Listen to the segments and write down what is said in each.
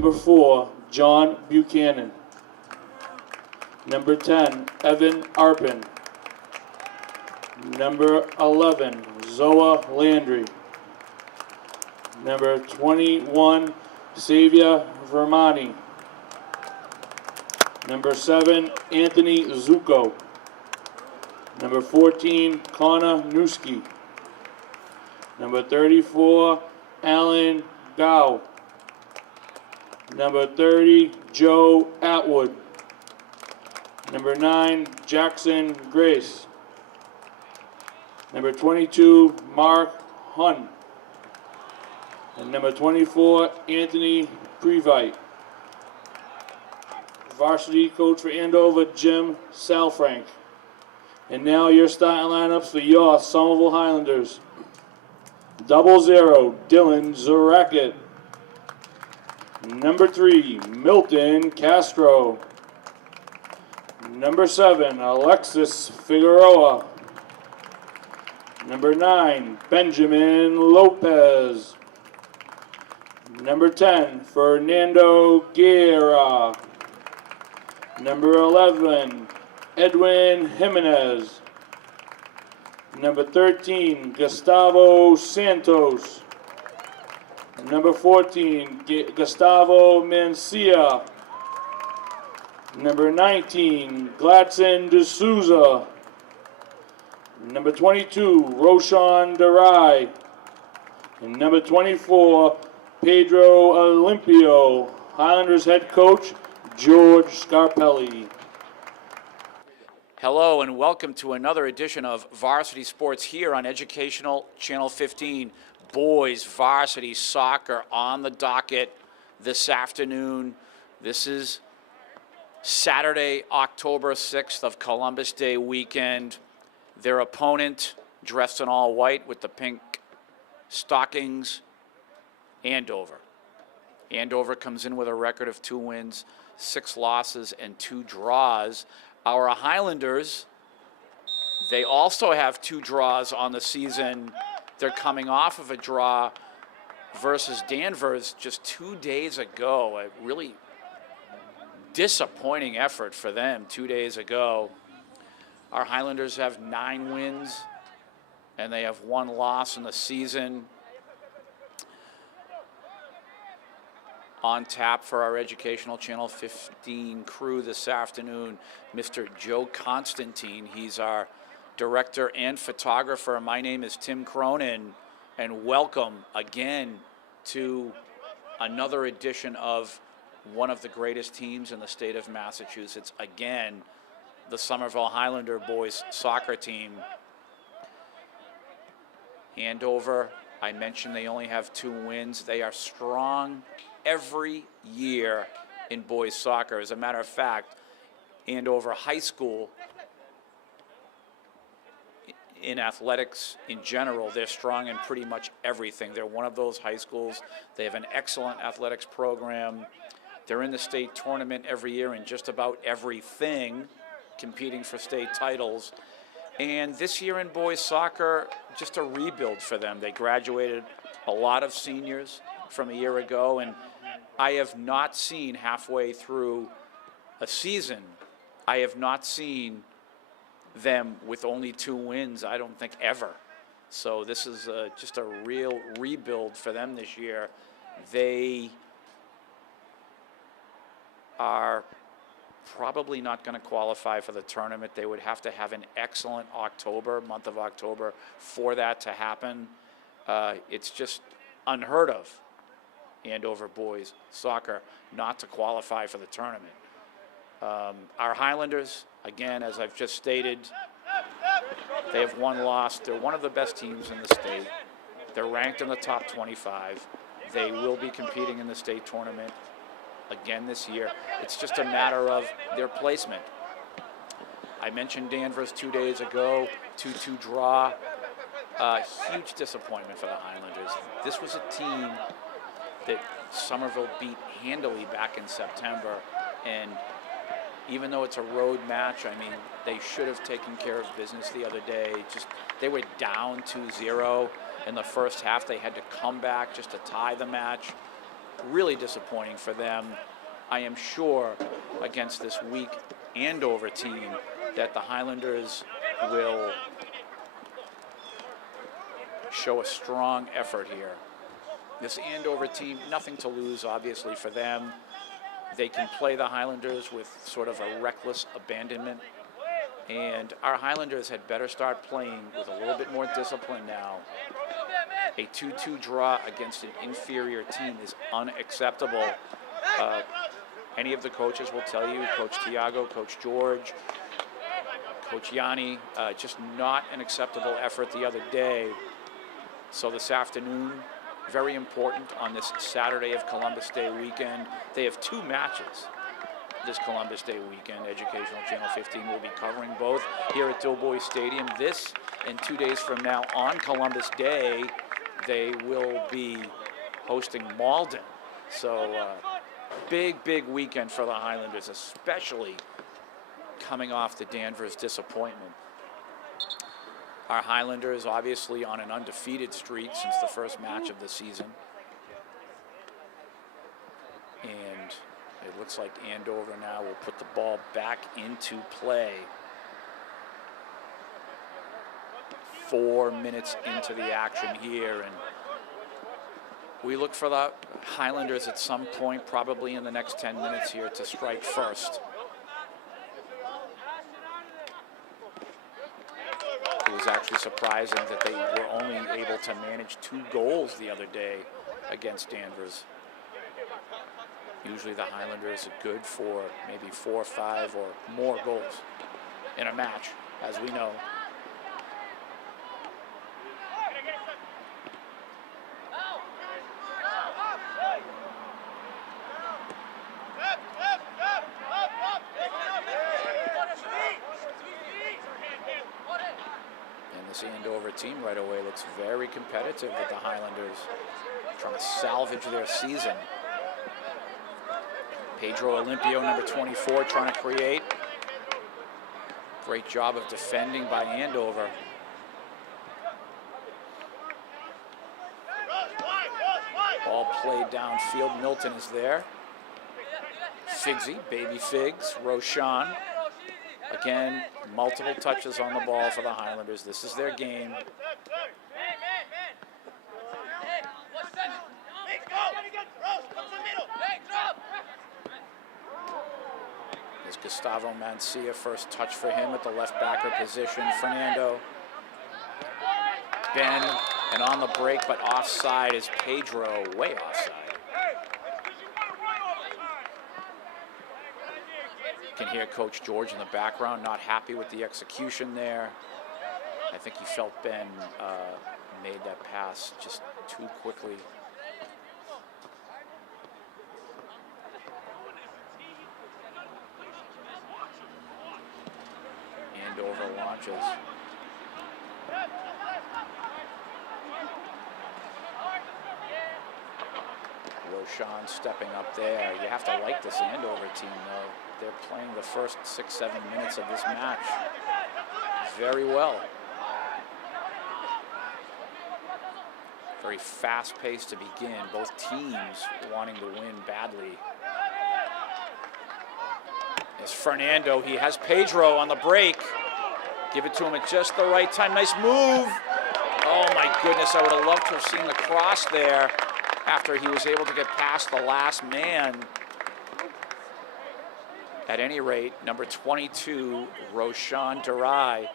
Number 4, John Buchanan. Number 10, Evan Arpin. Number 11, Zoa Landry. Number 21, Savia Vermani. Number 7, Anthony Zucco. Number 14, Connor Newski. Number 34, Alan Gow. Number 30, Joe Atwood. Number 9, Jackson Grace. Number 22, Mark Hun. And number 24, Anthony Previte. Varsity coach for Andover, Jim Salfrank. And now your starting lineups for your Somerville Highlanders. 00, Dylan Zaracket. Number 3, Milton Castro. Number 7, Alexis Figueroa. Number 9, Benjamin Lopez. Number 10, Fernando Guerra. Number 11, Edwin Jimenez. Number 13, Gustavo Santos. Number 14, Gustavo Mancia. Number 19, Gladson D'Souza. Number 22, Roshan Darai. And number 24, Pedro Olimpio. Highlanders head coach, George Scarpelli. Hello and welcome to another edition of Varsity Sports here on Educational Channel 15. Boys varsity soccer on the docket this afternoon. This is Saturday, October 6th of Columbus Day weekend. Their opponent, dressed in all white with the pink stockings, Andover. Andover comes in with a record of 2 wins, 6 losses, and 2 draws. Our Highlanders, they also have 2 draws on the season. They're coming off of a draw versus Danvers just 2 days ago. A really disappointing effort for them 2 days ago. Our Highlanders have 9 wins, and they have 1 loss in the season. On tap for our Educational Channel 15 crew this afternoon, Mr. Joe Constantine. He's our director and photographer. My name is Tim Cronin, and welcome again to another edition of one of the greatest teams in the state of Massachusetts. Again, the Somerville Highlander boys soccer team. Andover, I mentioned they only have 2 wins. They are strong every year in boys soccer. As a matter of fact, Andover High School, in athletics in general, they're strong in pretty much everything. They're one of those high schools. They have an excellent athletics program. They're in the state tournament every year in just about everything, competing for state titles. And this year in boys soccer, just a rebuild for them. They graduated a lot of seniors from a year ago, and I have not seen halfway through a season, I have not seen them with only 2 wins, I don't think ever. So this is just a real rebuild for them this year. They are probably not going to qualify for the tournament. They would have to have an excellent month of October for that to happen. It's just unheard of, Andover boys soccer, not to qualify for the tournament. Our Highlanders, again, as I've just stated, they have 1 loss. They're one of the best teams in the state. They're ranked in the top 25. They will be competing in the state tournament again this year. It's just a matter of their placement. I mentioned Danvers 2 days ago, 2-2 draw. Huge disappointment for the Highlanders. This was a team that Somerville beat handily back in September, and even though it's a road match, I mean, they should have taken care of business the other day. They were down 2-0 in the first half. They had to come back just to tie the match. really disappointing for them. I am sure against this weak Andover team that the Highlanders will show a strong effort here. This Andover team, nothing to lose, obviously, for them. They can play the Highlanders with sort of a reckless abandonment. And our Highlanders had better start playing with a little bit more discipline now. A 2-2 draw against an inferior team is unacceptable. Any of the coaches will tell you, Coach Tiago, Coach George, Coach Yanni, just not an acceptable effort the other day. So this afternoon, very important on this Saturday of Columbus Day weekend. They have 2 matches this Columbus Day weekend. Educational Channel 15 will be covering both here at Doughboy Stadium. This and 2 days from now on Columbus Day, they will be hosting Malden. So big, big weekend for the Highlanders, especially coming off the Danvers disappointment. Our Highlanders obviously on an undefeated streak since the first match of the season. And it looks like Andover now will put the ball back into play. 4 minutes into the action here, and we look for the Highlanders at some point, probably in the next 10 minutes here, to strike first. It was actually surprising that they were only able to manage 2 goals the other day against Danvers. Usually the Highlanders are good for maybe 4 or 5 or more goals in a match, as we know. This Andover team right away looks very competitive with the Highlanders, trying to salvage their season. Pedro Olimpio, number 24, trying to create. Great job of defending by Andover. Ball played downfield. Milton is there. Figsy, baby Figs, Roshan. Again, multiple touches on the ball for the Highlanders. This is their game. There's Gustavo Mancia, first touch for him at the left backer position. Fernando. Ben, and on the break, but offside is Pedro, way offside. You can hear Coach George in the background, not happy with the execution there. I think he felt Ben made that pass just too quickly. Andover launches. Roshan stepping up there. You have to like this Andover team, though. They're playing the first 6-7 minutes of this match very well. Very fast pace to begin. Both teams wanting to win badly. There's Fernando. He has Pedro on the break. Give it to him at just the right time. Nice move. Oh my goodness, I would have loved to have seen the cross there after he was able to get past the last man. At any rate, number 22, Roshan Durai,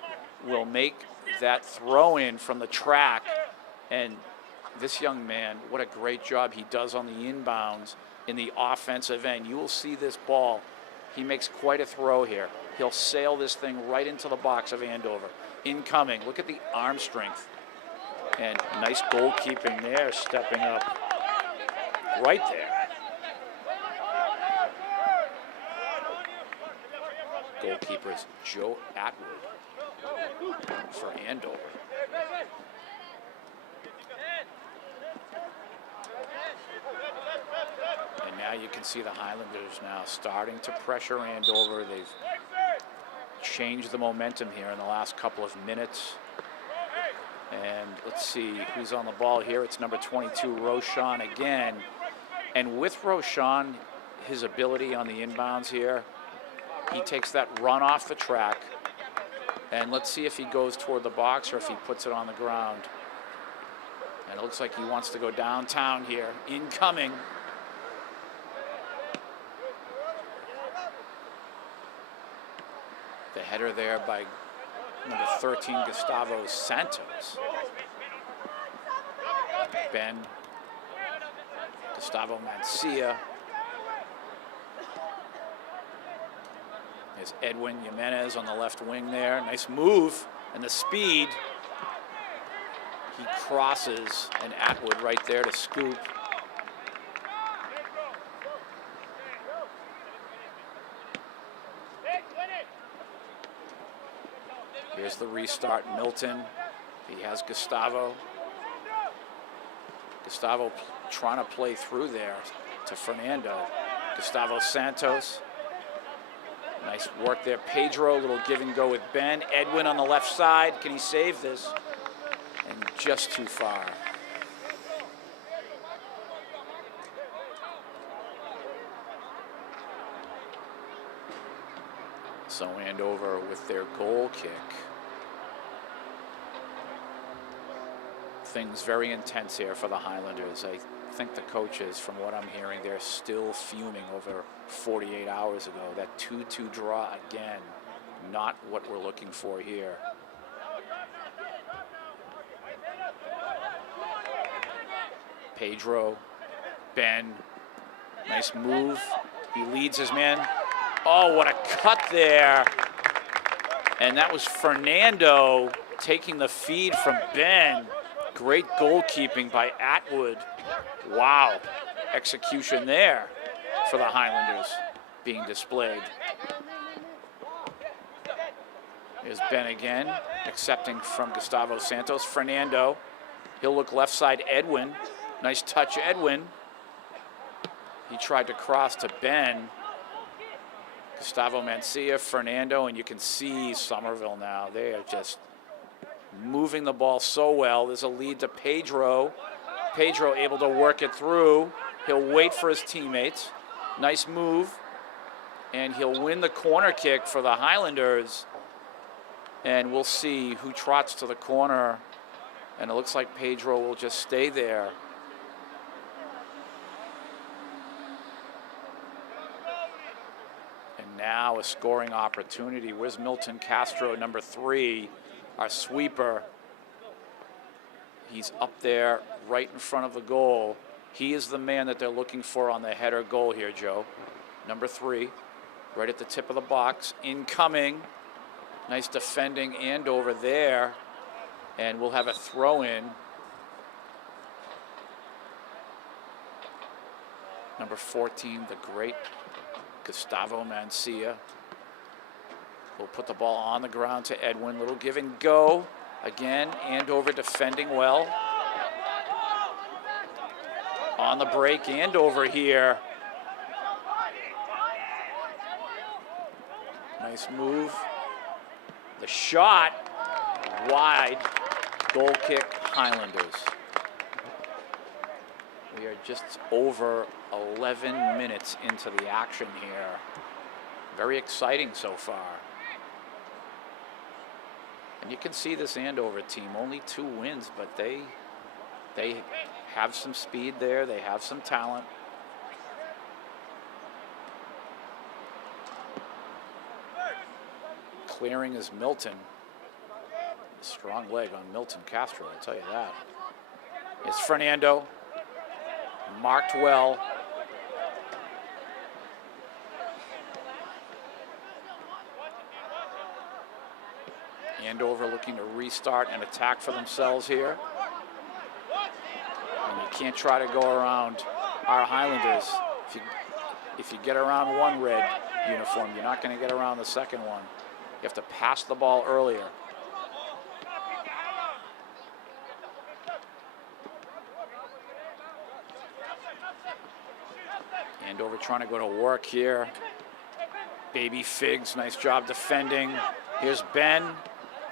will make that throw in from the track. And this young man, what a great job he does on the inbounds in the offensive end. You will see this ball. He makes quite a throw here. He'll sail this thing right into the box of Andover. Incoming. Look at the arm strength. And nice goalkeeping there, stepping up right there. Goalkeepers Joe Atwood for Andover. And now you can see the Highlanders now starting to pressure Andover. They've changed the momentum here in the last couple of minutes. And let's see who's on the ball here. It's number 22, Roshan again. And with Roshan, his ability on the inbounds here, he takes that run off the track. And let's see if he goes toward the box or if he puts it on the ground. And it looks like he wants to go downtown here. Incoming. The header there by number 13, Gustavo Santos. Ben, Gustavo Mancia. There's Edwin Jimenez on the left wing there. Nice move and the speed. He crosses, and Atwood right there to scoop. Here's the restart. Milton. He has Gustavo. Gustavo trying to play through there to Fernando. Gustavo Santos. Nice work there. Pedro, a little give and go with Ben. Edwin on the left side. Can he save this? And just too far. So Andover with their goal kick. Things very intense here for the Highlanders. I think the coaches, from what I'm hearing, they're still fuming over 48 hours ago. That 2-2 draw again, not what we're looking for here. Pedro, Ben, nice move. He leads his man. Oh, what a cut there. And that was Fernando taking the feed from Ben. Great goalkeeping by Atwood. Wow, execution there for the Highlanders being displayed. Here's Ben again, accepting from Gustavo Santos. Fernando, he'll look left side, Edwin. Nice touch, Edwin. He tried to cross to Ben. Gustavo Mancia, Fernando, and you can see Somerville now. They are just moving the ball so well. There's a lead to Pedro. Pedro able to work it through. He'll wait for his teammates. Nice move. And he'll win the corner kick for the Highlanders. And we'll see who trots to the corner. And it looks like Pedro will just stay there. And now a scoring opportunity. Where's Milton Castro, number 3, our sweeper? He's up there right in front of the goal. He is the man that they're looking for on the header goal here, Joe. Number 3, right at the tip of the box. Incoming. Nice defending Andover there. And we'll have a throw in. Number 14, the great Gustavo Mancia. We'll put the ball on the ground to Edwin. Little give and go. Again, Andover defending well. On the break, Andover here. Nice move. The shot, wide. Goal kick, Highlanders. We are just over 11 minutes into the action here. Very exciting so far. And you can see this Andover team, only 2 wins, but they have some speed there. They have some talent. Clearing is Milton. Strong leg on Milton Castro, I'll tell you that. It's Fernando. Marked well. Andover looking to restart and attack for themselves here. And you can't try to go around our Highlanders. If you get around one red uniform, you're not going to get around the second one. You have to pass the ball earlier. Andover trying to go to work here. Baby Figs, nice job defending. Here's Ben,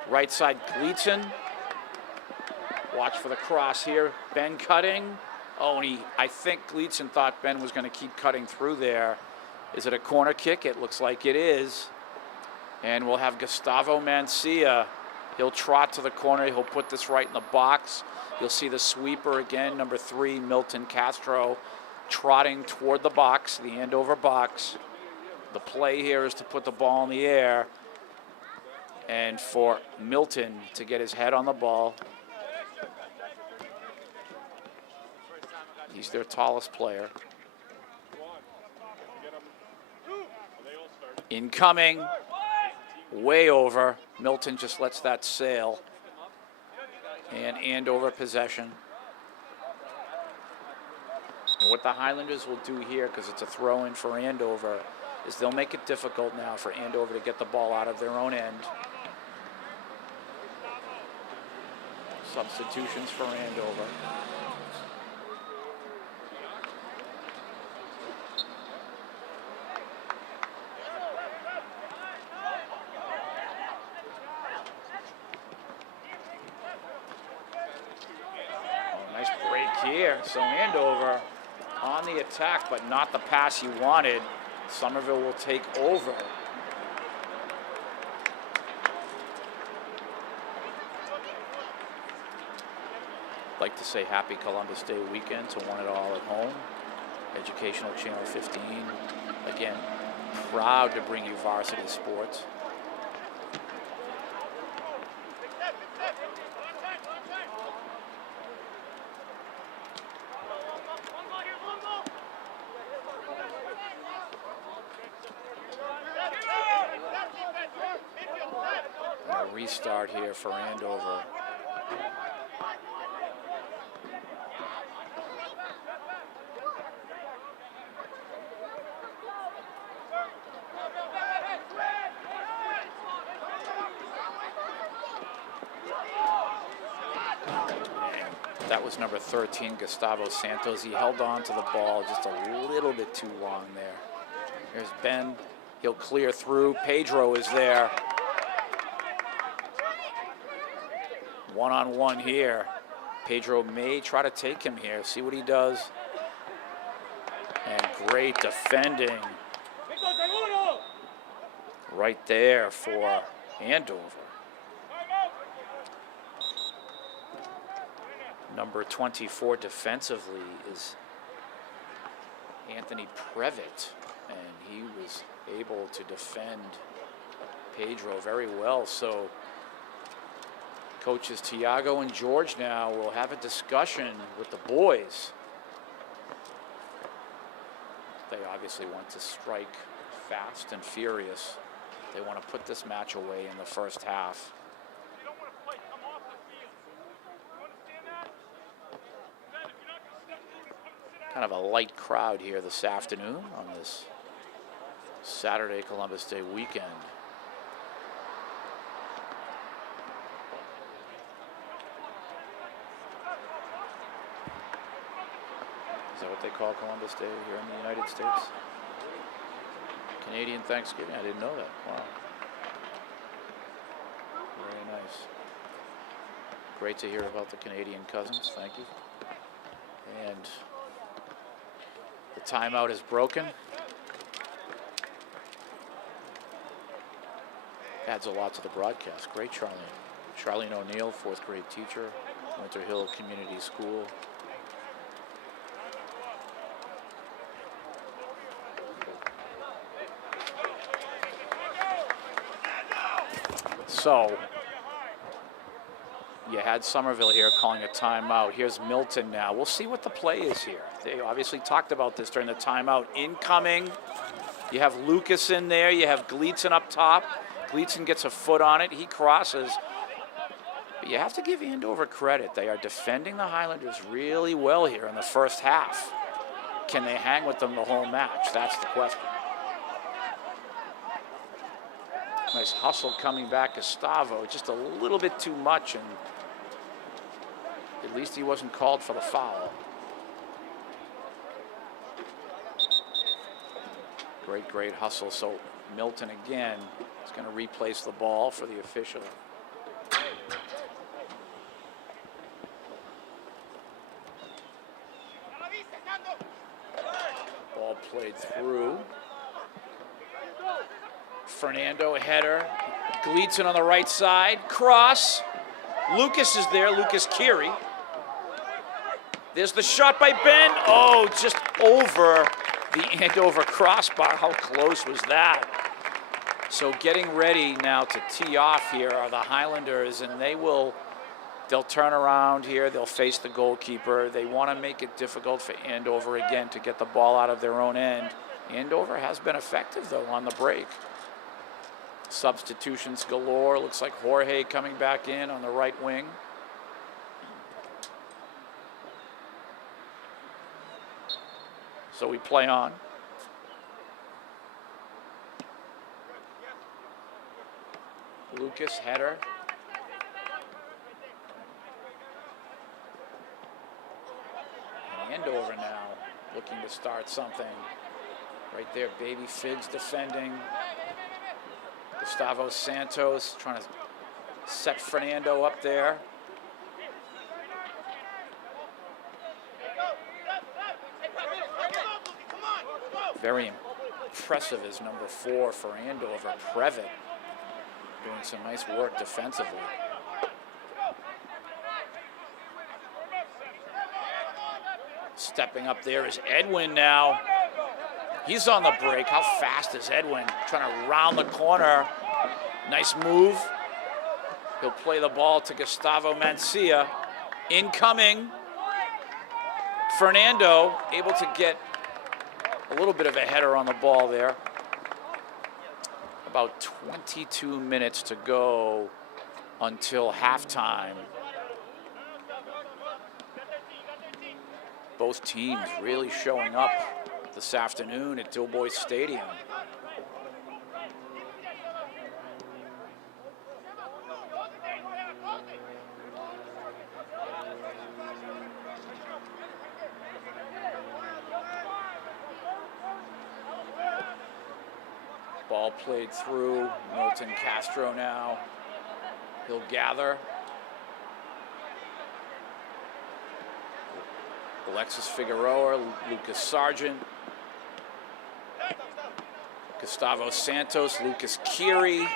right side Gleason. Watch for the cross here. Ben cutting. Oh, and I think Gleason thought Ben was going to keep cutting through there. Is it a corner kick? It looks like it is. And we'll have Gustavo Mancia. He'll trot to the corner. He'll put this right in the box. You'll see the sweeper again, number 3, Milton Castro, trotting toward the box, the Andover box. The play here is to put the ball in the air and for Milton to get his head on the ball. He's their tallest player. Incoming, way over. Milton just lets that sail. And Andover possession. And what the Highlanders will do here, because it's a throw-in for Andover, is they'll make it difficult now for Andover to get the ball out of their own end. Substitutions for Andover. Nice break here. So Andover on the attack, but not the pass he wanted. Somerville will take over. Like to say happy Columbus Day weekend to One It All at Home. Educational Channel 15. Again, proud to bring you varsity sports. A restart here for Andover. That was number 13, Gustavo Santos. He held on to the ball just a little bit too long there. Here's Ben. He'll clear through. Pedro is there. One-on-one here. Pedro may try to take him here. See what he does. And great defending. Right there for Andover. Number 24 defensively is Anthony Previtt, and he was able to defend Pedro very well. So coaches Tiago and George now will have a discussion with the boys. They obviously want to strike fast and furious. They want to put this match away in the first half. Kind of a light crowd here this afternoon on this Saturday Columbus Day weekend. Is that what they call Columbus Day here in the United States? Canadian Thanksgiving? I didn't know that. Wow. Very nice. Great to hear about the Canadian cousins. Thank you. And the timeout is broken. Adds a lot to the broadcast. Great, Charlene. Charlene O'Neill, 4th grade teacher, Winter Hill Community School. So, you had Somerville here calling a timeout. Here's Milton now. We'll see what the play is here. They obviously talked about this during the timeout. Incoming. You have Lucas in there. You have Gleason up top. Gleason gets a foot on it. He crosses. But you have to give Andover credit. They are defending the Highlanders really well here in the first half. Can they hang with them the whole match? That's the question. Nice hustle coming back, Gustavo. Just a little bit too much, and at least he wasn't called for the foul. Great, great hustle. So Milton again is going to replace the ball for the official. Ball played through. Fernando, header. Gleason on the right side. Cross. Lucas is there, Lucas Keary. There's the shot by Ben. Oh, just over the Andover crossbar. How close was that? So getting ready now to tee off here are the Highlanders, and they'll turn around here. They'll face the goalkeeper. They want to make it difficult for Andover again to get the ball out of their own end. Andover has been effective, though, on the break. Substitutions galore. Looks like Jorge coming back in on the right wing. So we play on. Lucas, header. And Andover now looking to start something. Right there, Baby Figs defending. Gustavo Santos trying to set Fernando up there. Very impressive is number 4 for Andover, Previtt, doing some nice work defensively. Stepping up there is Edwin now. He's on the break. How fast is Edwin? Trying to round the corner. Nice move. He'll play the ball to Gustavo Mancia. Incoming. Fernando able to get a little bit of a header on the ball there. About 22 minutes to go until halftime. Both teams really showing up this afternoon at Doughboy Stadium. Ball played through. Milton Castro now. He'll gather. Alexis Figueroa, Lucas Sargent, Gustavo Santos, Lucas Keary.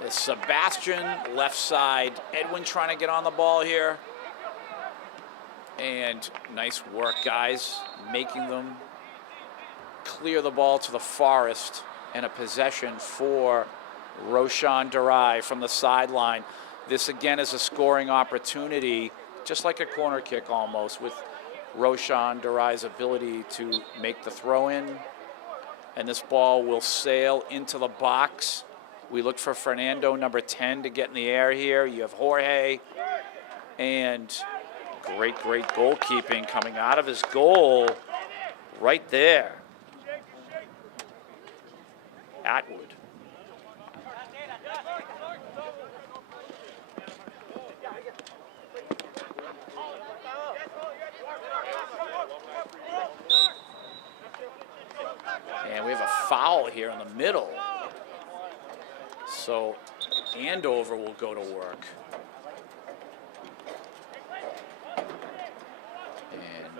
There's Sebastian, left side. Edwin trying to get on the ball here. And nice work, guys, making them clear the ball to the Forest, and a possession for Roshan Durai from the sideline. This again is a scoring opportunity, just like a corner kick almost, with Roshan Durai's ability to make the throw in. And this ball will sail into the box. We look for Fernando, number 10, to get in the air here. You have Jorge, and great goalkeeping coming out of his goal right there. Atwood. And we have a foul here in the middle. So Andover will go to work. And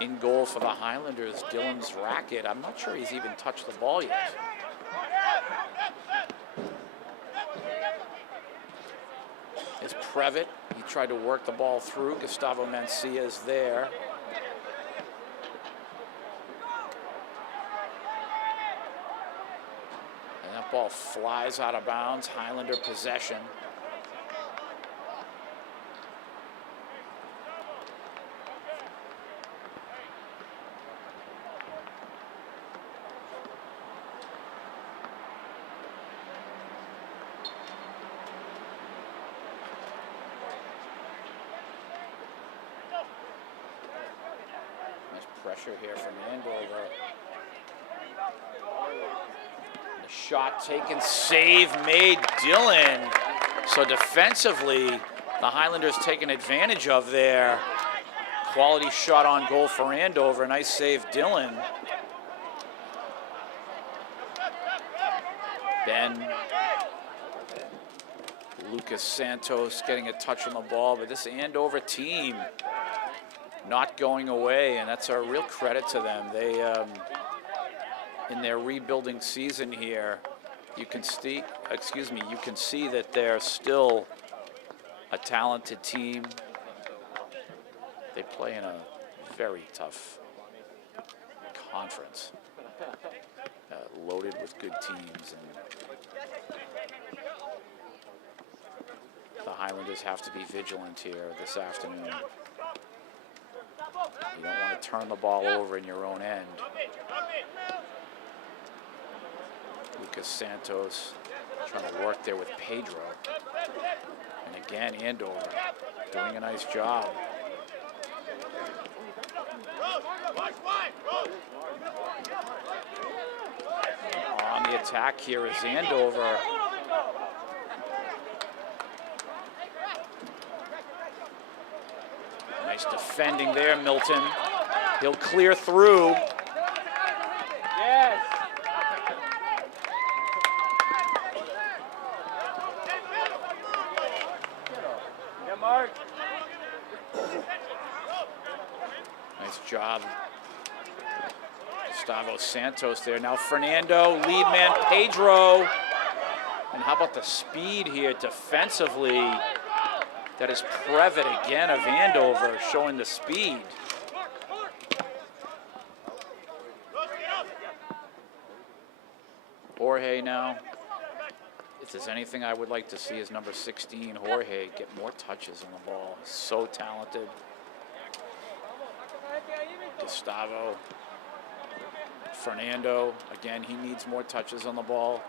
in goal for the Highlanders, Dylan's Racket. I'm not sure he's even touched the ball yet. It's Previtt. He tried to work the ball through. Gustavo Mancia is there. And that ball flies out of bounds. Highlander possession. Pressure here from Andover. The shot taken, save made, Dylan. So defensively, the Highlanders taking advantage of there. Quality shot on goal for Andover. Nice save, Dylan. Ben. Lucas Santos getting a touch on the ball, but this Andover team not going away, and that's a real credit to them. They, in their rebuilding season here, you can see, you can see that they're still a talented team. They play in a very tough conference, loaded with good teams, and the Highlanders have to be vigilant here this afternoon. You don't want to turn the ball over in your own end. Lucas Santos trying to work there with Pedro. And again, Andover doing a nice job. On the attack here is Andover. Nice defending there, Milton. He'll clear through. Yes. Yeah, Mark. Nice job. Gustavo Santos there. Now Fernando, lead man Pedro. And how about the speed here defensively? That is Previtt again of Andover showing the speed. Jorge now. If there's anything I would like to see is number 16, Jorge, get more touches on the ball. He's so talented. Gustavo. Fernando, again, he needs more touches on the ball.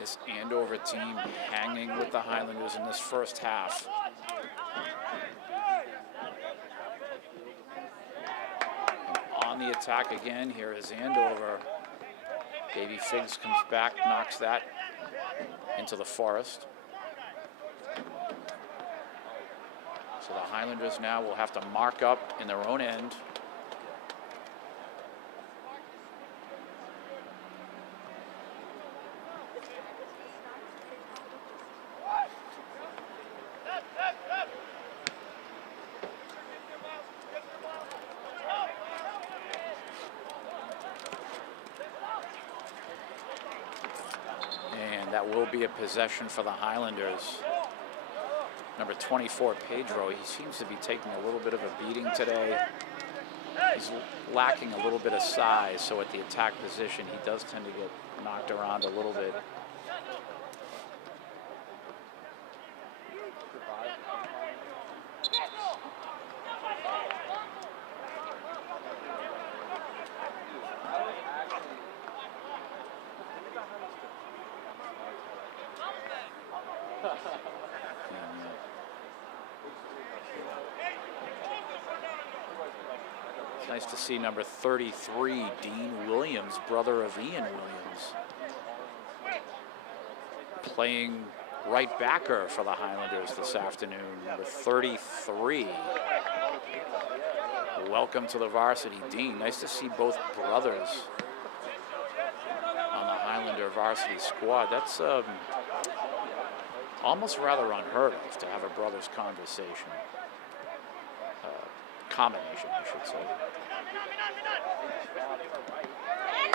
This Andover team hanging with the Highlanders in this first half. And on the attack again, here is Andover. Davey Figs comes back, knocks that into the forest. So the Highlanders now will have to mark up in their own end. That will be a possession for the Highlanders. Number 24, Pedro, he seems to be taking a little bit of a beating today. He's lacking a little bit of size, so at the attack position, he does tend to get knocked around a little bit. It's nice to see number 33, Dean Williams, brother of Ian Williams, playing right backer for the Highlanders this afternoon. Number 33. Welcome to the varsity, Dean. Nice to see both brothers on the Highlander varsity squad. That's almost rather unheard of to have a brothers conversation. Combination, I should say.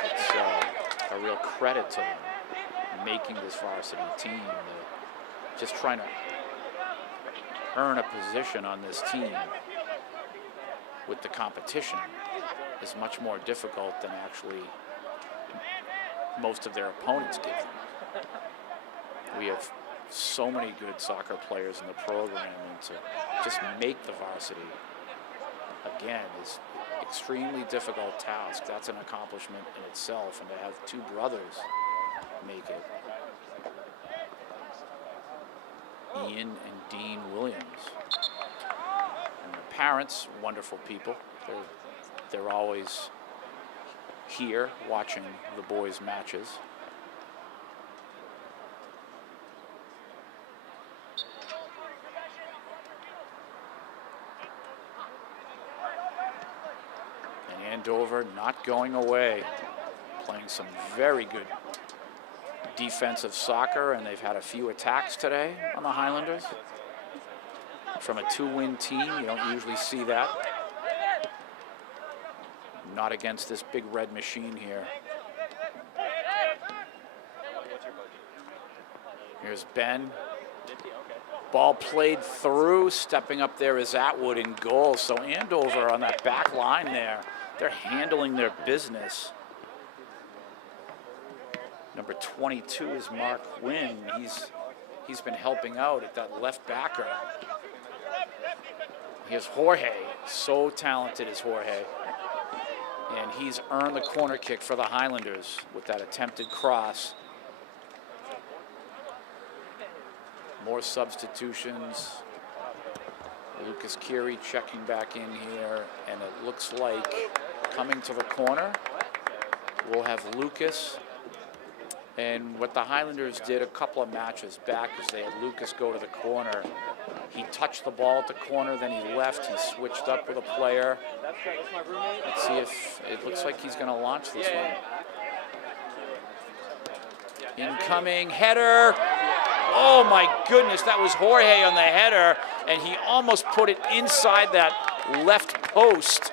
It's a real credit to them making this varsity team. Just trying to earn a position on this team with the competition is much more difficult than actually most of their opponents give them. We have so many good soccer players in the program, and to just make the varsity again is extremely difficult task. That's an accomplishment in itself, and to have two brothers make it. Ian and Dean Williams. And their parents, wonderful people. They're always here watching the boys' matches. And Andover not going away. playing some very good defensive soccer, and they've had a few attacks today on the Highlanders. From a 2-win team, you don't usually see that. Not against this big red machine here. Here's Ben. Ball played through. Stepping up there is Atwood in goal. So Andover on that back line there, they're handling their business. Number 22 is Mark Wynn. He's been helping out at that left backer. Here's Jorge. So talented is Jorge. And he's earned the corner kick for the Highlanders with that attempted cross. More substitutions. Lucas Keary checking back in here, and it looks like coming to the corner, we'll have Lucas. And what the Highlanders did a couple of matches back is they had Lucas go to the corner. He touched the ball at the corner, then he left. He switched up with a player. Let's see if it looks like he's going to launch this one. Incoming header. Oh my goodness, that was Jorge on the header, and he almost put it inside that left post.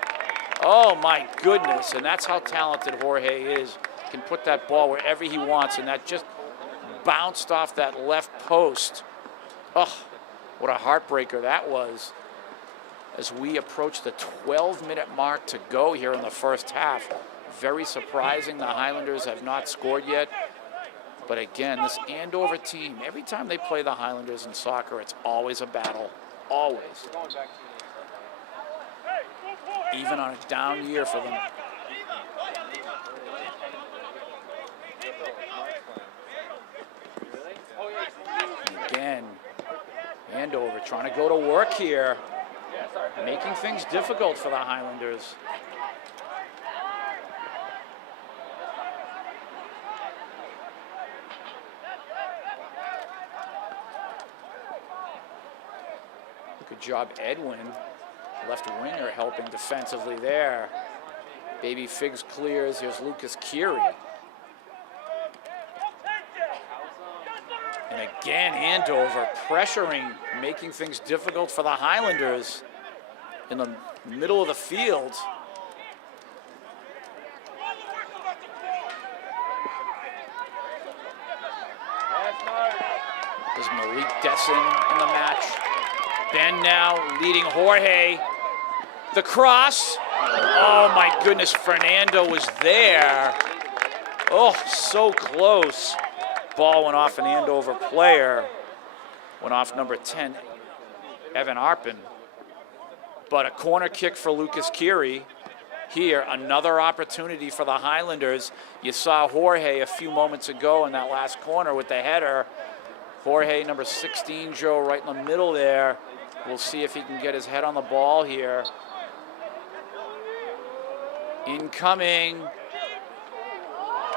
Oh my goodness, and that's how talented Jorge is. Can put that ball wherever he wants, and that just bounced off that left post. Oh, what a heartbreaker that was. As we approach the 12-minute mark to go here in the first half. Very surprising, the Highlanders have not scored yet. But again, this Andover team, every time they play the Highlanders in soccer, it's always a battle, always. Even on a down year for them. And again, Andover trying to go to work here, making things difficult for the Highlanders. Good job, Edwin, left winger, helping defensively there. Baby Figs clears. Here's Lucas Keary. And again, Andover pressuring, making things difficult for the Highlanders in the middle of the field. There's Malik Desson in the match. Ben now leading Jorge. The cross. Oh my goodness, Fernando was there. Oh, so close. Ball went off an Andover player. Went off number 10, Evan Arpin. But a corner kick for Lucas Keary. Here, another opportunity for the Highlanders. You saw Jorge a few moments ago in that last corner with the header. Jorge, number 16, Joe, right in the middle there. We'll see if he can get his head on the ball here. Incoming.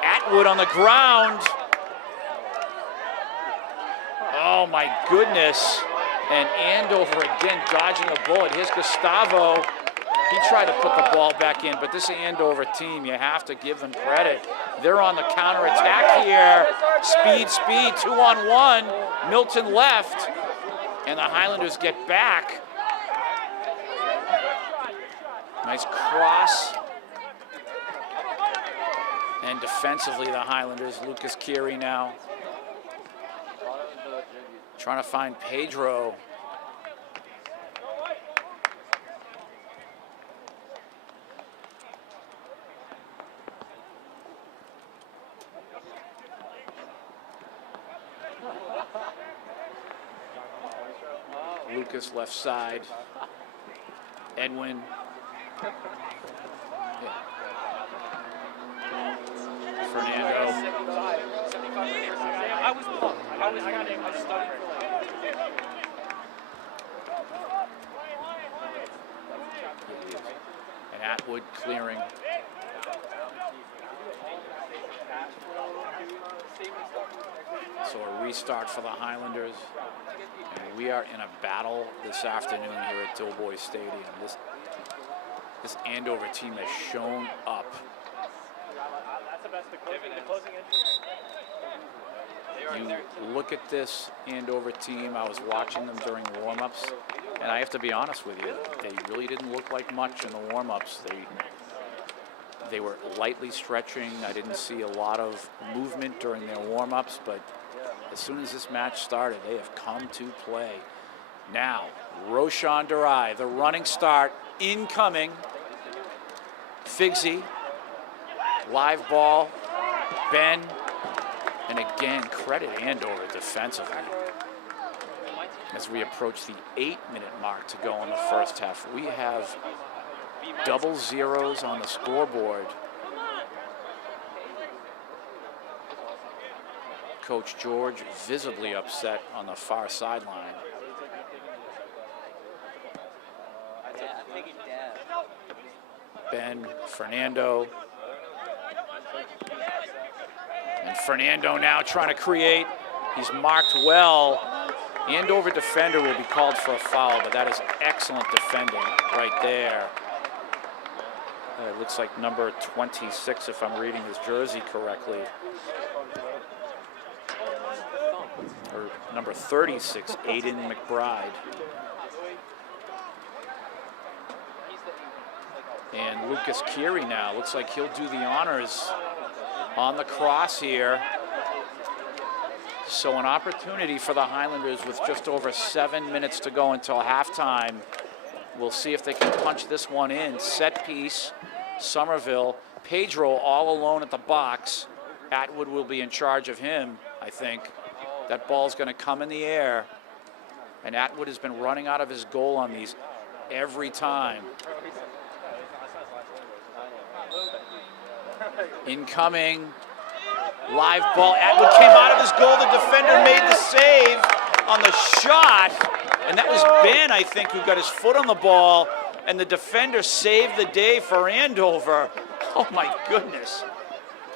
Atwood on the ground. Oh my goodness. And Andover again dodging a bullet. Here's Gustavo. He tried to put the ball back in, but this Andover team, you have to give them credit. They're on the counterattack here. Speed, 2-on-1. Milton left. And the Highlanders get back. Nice cross. And defensively, the Highlanders, Lucas Keary now. Trying to find Pedro. Lucas left side. Edwin. Yeah. Fernando. And Atwood clearing. So a restart for the Highlanders. And we are in a battle this afternoon here at Doughboy Stadium. This Andover team has shown up. You look at this Andover team, I was watching them during warm-ups, and I have to be honest with you, they really didn't look like much in the warm-ups. They were lightly stretching. I didn't see a lot of movement during their warm-ups, but as soon as this match started, they have come to play. Now, Roshan Durai, the running start, incoming. Figsy, live ball, Ben, and again, credit Andover defensively. As we approach the 8-minute mark to go in the first half, we have double zeros on the scoreboard. Coach George visibly upset on the far sideline. Ben, Fernando. And Fernando now trying to create. He's marked well. Andover defender will be called for a foul, but that is excellent defending right there. It looks like number 26, if I'm reading his jersey correctly. Or number 36, Aiden McBride. And Lucas Keary now, looks like he'll do the honors on the cross here. So an opportunity for the Highlanders with just over 7 minutes to go until halftime. We'll see if they can punch this one in. Set piece, Somerville. Pedro all alone at the box. Atwood will be in charge of him, I think. That ball's going to come in the air. And Atwood has been running out of his goal on these every time. Incoming. Live ball. Atwood came out of his goal. The defender made the save on the shot. And that was Ben, I think, who got his foot on the ball. And the defender saved the day for Andover. Oh, my goodness.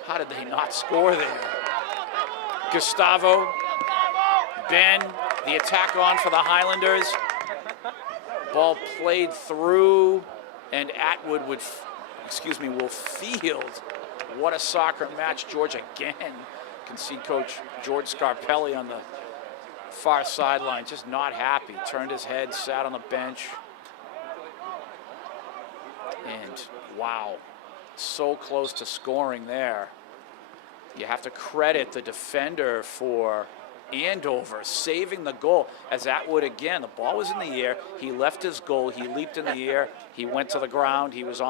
How did they not score there? Gustavo. Ben, the attack on for the Highlanders. Ball played through. And Atwood will field. What a soccer match. George again. You can see Coach George Scarpelli on the far sideline, just not happy. Turned his head, sat on the bench. And wow, so close to scoring there. You have to credit the defender for Andover saving the goal. As Atwood again, the ball was in the air. He left his goal. He leaped in the air. He went to the ground. He was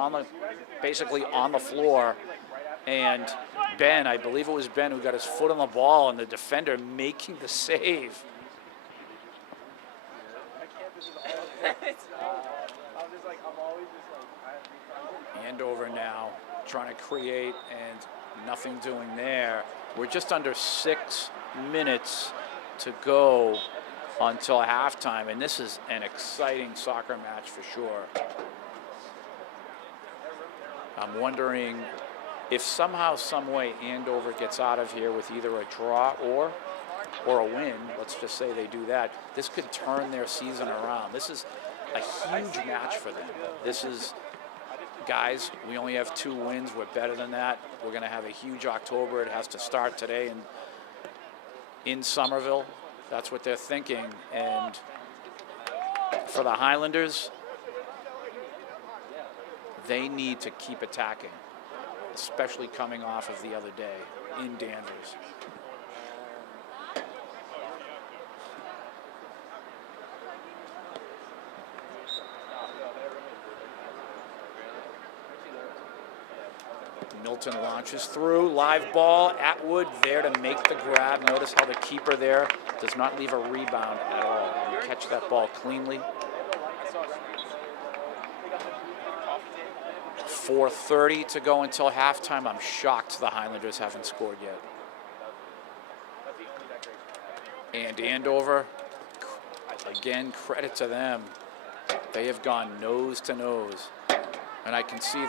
basically on the floor. And Ben, I believe it was Ben who got his foot on the ball, and the defender making the save. Andover now trying to create and nothing doing there. We're just under 6 minutes to go until halftime, and this is an exciting soccer match for sure. I'm wondering if somehow, some way, Andover gets out of here with either a draw or a win. Let's just say they do that. This could turn their season around. This is a huge match for them. This is, guys, we only have 2 wins. We're better than that. We're going to have a huge October. It has to start today in Somerville. That's what they're thinking. And for the Highlanders, they need to keep attacking, especially coming off of the other day in Danvers. Milton launches through, live ball, Atwood there to make the grab. Notice how the keeper there does not leave a rebound at all. You catch that ball cleanly. 4:30 to go until halftime. I'm shocked the Highlanders haven't scored yet. And Andover, again, credit to them. They have gone nose to nose. And I can see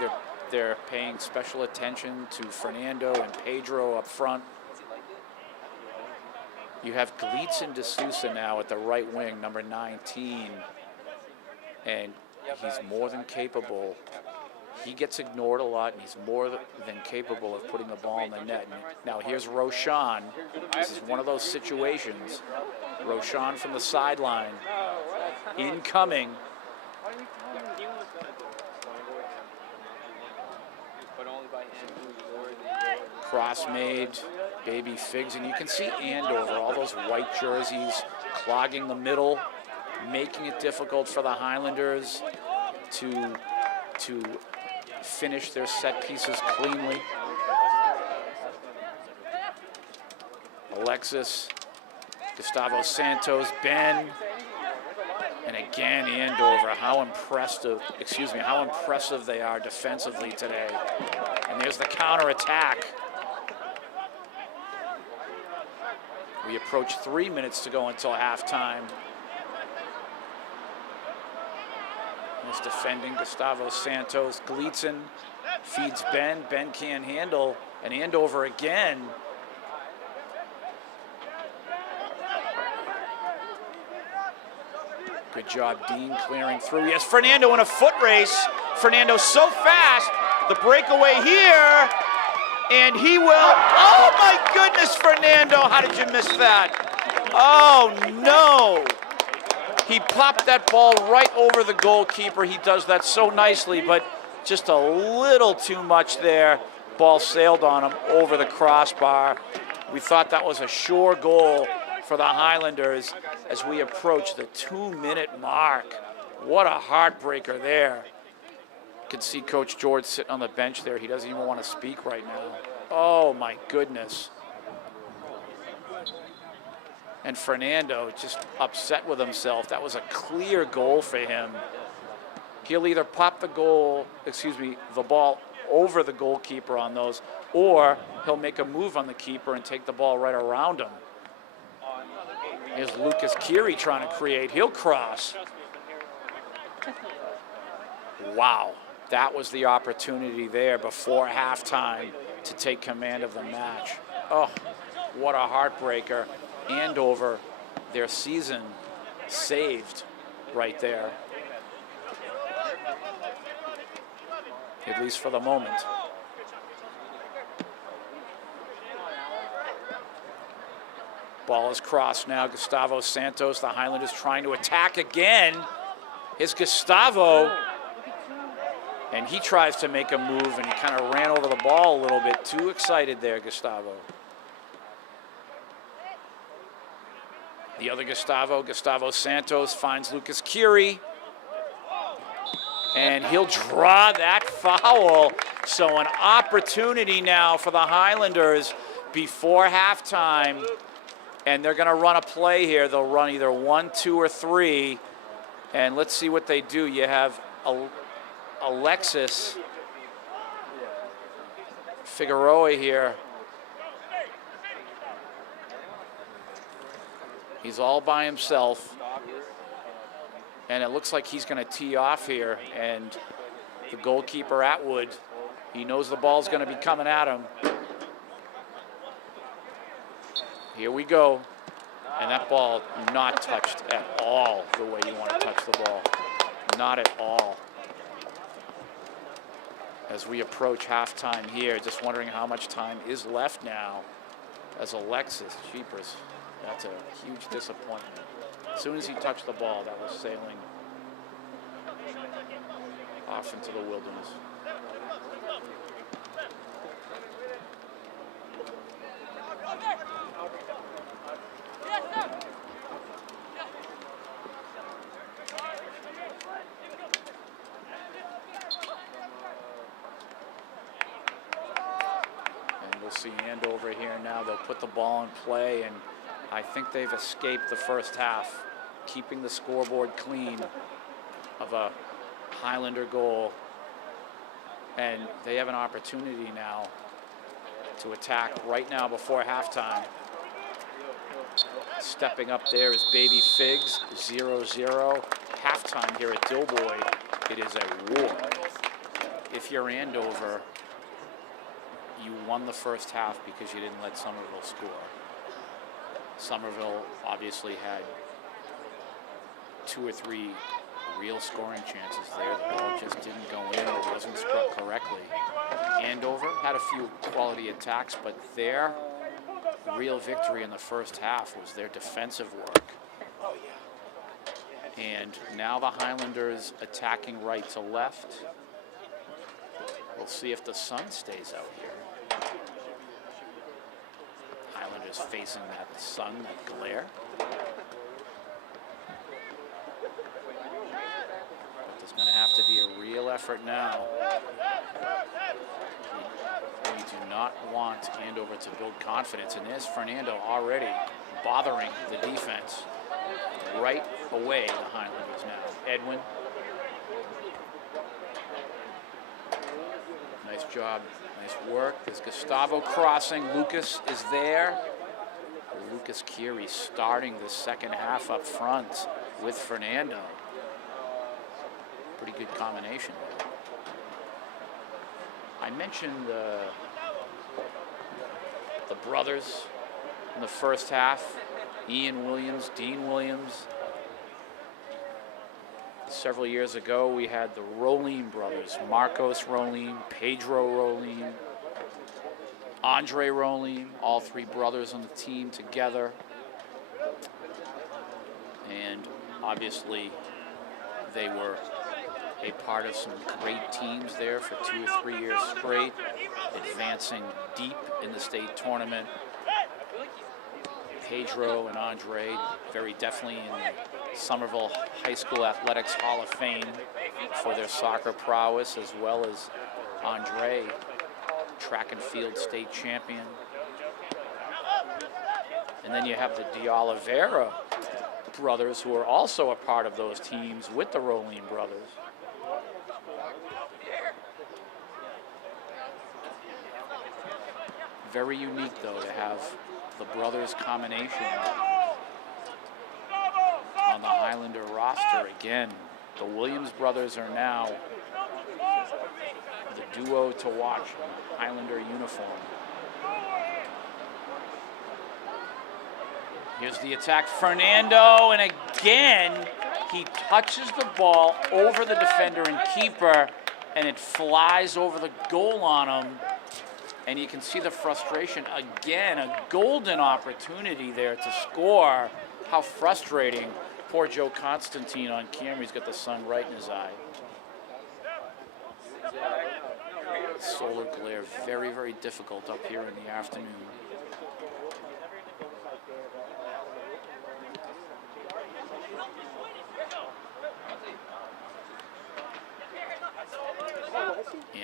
they're paying special attention to Fernando and Pedro up front. You have Gleason D'Souza now at the right wing, number 19. And he's more than capable he gets ignored a lot, and he's more than capable of putting the ball in the net. And now here's Roshan. This is one of those situations. Roshan from the sideline, incoming. Cross made, baby figs, and you can see Andover, all those white jerseys clogging the middle, making it difficult for the Highlanders to finish their set pieces cleanly. Alexis, Gustavo Santos, Ben, and again Andover. How impressive they are defensively today. And there's the counterattack. We approach 3 minutes to go until halftime. This defending Gustavo Santos. Gleason feeds Ben. Ben can't handle. And Andover again. Good job, Dean clearing through. Yes, Fernando in a foot race. Fernando so fast. The breakaway here. And he will. Oh my goodness, Fernando. How did you miss that? Oh no. He popped that ball right over the goalkeeper. He does that so nicely, but just a little too much there. Ball sailed on him over the crossbar. We thought that was a sure goal for the Highlanders as we approach the 2-minute mark. What a heartbreaker there. You can see Coach George sitting on the bench there. He doesn't even want to speak right now. Oh my goodness. And Fernando just upset with himself. That was a clear goal for him. He'll either pop the ball over the goalkeeper on those, or he'll make a move on the keeper and take the ball right around him. Here's Lucas Keary trying to create. He'll cross. Wow, that was the opportunity there before halftime to take command of the match. Oh, what a heartbreaker. Andover, their season saved right there. At least for the moment. Ball is crossed now. Gustavo Santos, the Highlanders trying to attack again. Here's Gustavo. And he tries to make a move, and he kind of ran over the ball a little bit. Too excited there, Gustavo. The other Gustavo Santos, finds Lucas Keary. And he'll draw that foul. So an opportunity now for the Highlanders before halftime. And they're going to run a play here. They'll run either 1, 2, or 3. And let's see what they do. You have Alexis Figueroa here. He's all by himself. And it looks like he's going to tee off here. And the goalkeeper, Atwood, he knows the ball's going to be coming at him. Here we go. And that ball not touched at all the way you want to touch the ball. Not at all. As we approach halftime here, just wondering how much time is left now. As Alexis, jeepers, that's a huge disappointment. As soon as he touched the ball, that was sailing off into the wilderness. And we'll see Andover here now. They'll put the ball in play, and I think they've escaped the first half, keeping the scoreboard clean of a Highlander goal. And they have an opportunity now to attack right now before halftime. Stepping up there is Baby Figs, 0-0. Halftime here at Dilboy, it is a war. If you're Andover, you won the first half because you didn't let Somerville score. Somerville obviously had 2 or 3 real scoring chances there. The ball just didn't go in. It wasn't struck correctly. Andover had a few quality attacks, but their real victory in the first half was their defensive work. And now the Highlanders attacking right to left. We'll see if the sun stays out here. Highlanders facing that sun, that glare. But there's going to have to be a real effort now. We do not want Andover to build confidence, and there's Fernando already bothering the defense. Right away, the Highlanders now. Edwin. Nice job, nice work. There's Gustavo crossing. Lucas is there. Lucas Curie starting the second half up front with Fernando. Pretty good combination. I mentioned the brothers in the first half. Ian Williams, Dean Williams. Several years ago, we had the Roline brothers, Marcos Roline, Pedro Roline, Andre Roline, all three brothers on the team together. And obviously, they were a part of some great teams there for 2 or 3 years straight, advancing deep in the state tournament. Pedro and Andre, very definitely in the Somerville High School Athletics Hall of Fame for their soccer prowess, as well as Andre, track and field state champion. And then you have the De Oliveira brothers, who are also a part of those teams with the Roline brothers. Very unique, though, to have the brothers combination on the Highlander roster. Again, the Williams brothers are now the duo to watch in Highlander uniform. Here's the attack, Fernando, and again, he touches the ball over the defender and keeper, and it flies over the goal on him. And you can see the frustration. Again, a golden opportunity there to score. How frustrating. Poor Joe Constantine on camera. He's got the sun right in his eye. Solar glare, very, very difficult up here in the afternoon.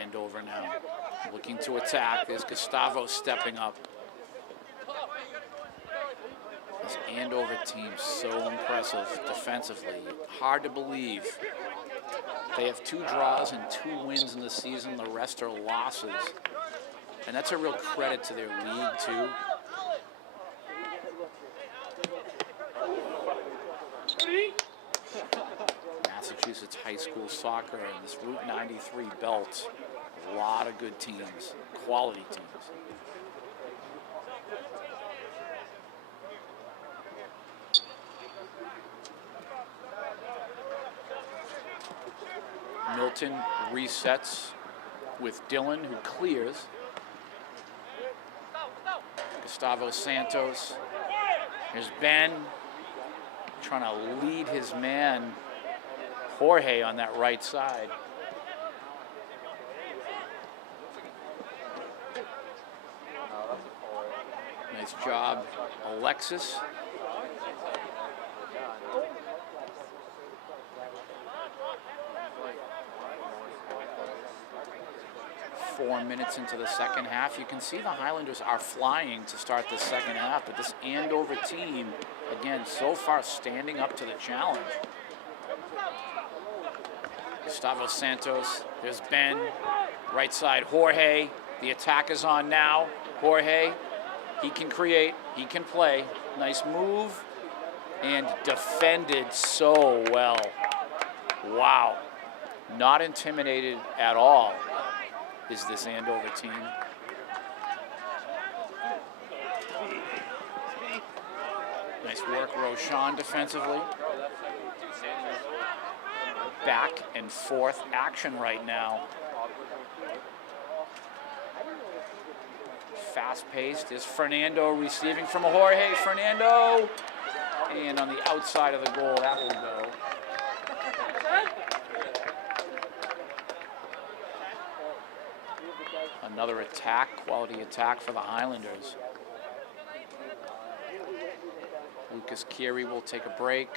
Andover now looking to attack. There's Gustavo stepping up. This Andover team so impressive defensively. Hard to believe. They have 2 draws and 2 wins in the season. The rest are losses. And that's a real credit to their league, too. Massachusetts high school soccer and this Route 93 belt. A lot of good teams, quality teams. Milton resets with Dillon, who clears. Gustavo Santos. Here's Ben trying to lead his man, Jorge, on that right side. Nice job, Alexis. Four minutes into the second half. You can see the Highlanders are flying to start the second half, but this Andover team, again, so far standing up to the challenge. Gustavo Santos, there's Ben, right side Jorge. The attack is on now. Jorge, he can create, he can play. Nice move, and defended so well. Wow, not intimidated at all is this Andover team. Nice work, Roshan, defensively. Back and forth action right now. Fast-paced is Fernando receiving from Jorge. Fernando, and on the outside of the goal, that will go. Another attack, quality attack for the Highlanders. Lucas Keary will take a break.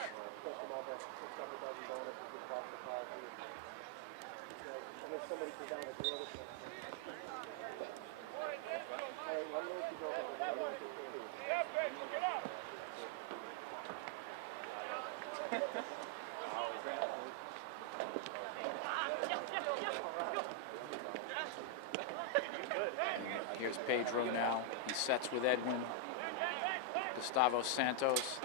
Here's Pedro now. He sets with Edwin. Gustavo Santos.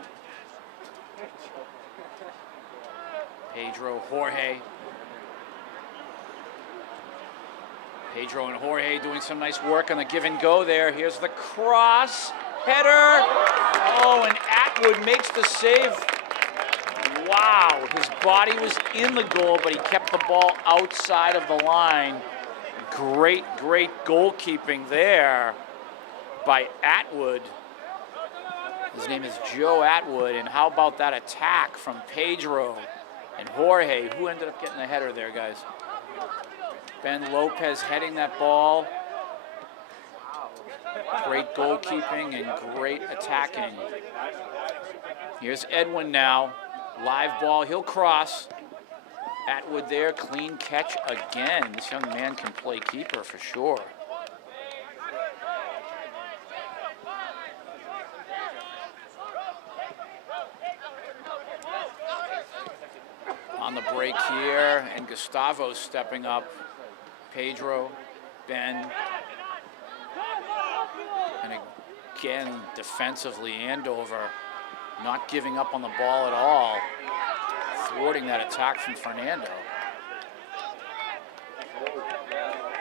Pedro, Jorge. Pedro and Jorge doing some nice work on the give and go there. Here's the cross. Header. Oh, and Atwood makes the save. Wow, his body was in the goal, but he kept the ball outside of the line. Great, great goalkeeping there by Atwood. His name is Joe Atwood, and how about that attack from Pedro and Jorge? Who ended up getting the header there, guys? Ben Lopez heading that ball. Great goalkeeping and great attacking. Here's Edwin now. Live ball, he'll cross. Atwood there, clean catch again. This young man can play keeper for sure. On the break here, and Gustavo stepping up. Pedro, Ben, and again defensively Andover not giving up on the ball at all, thwarting that attack from Fernando.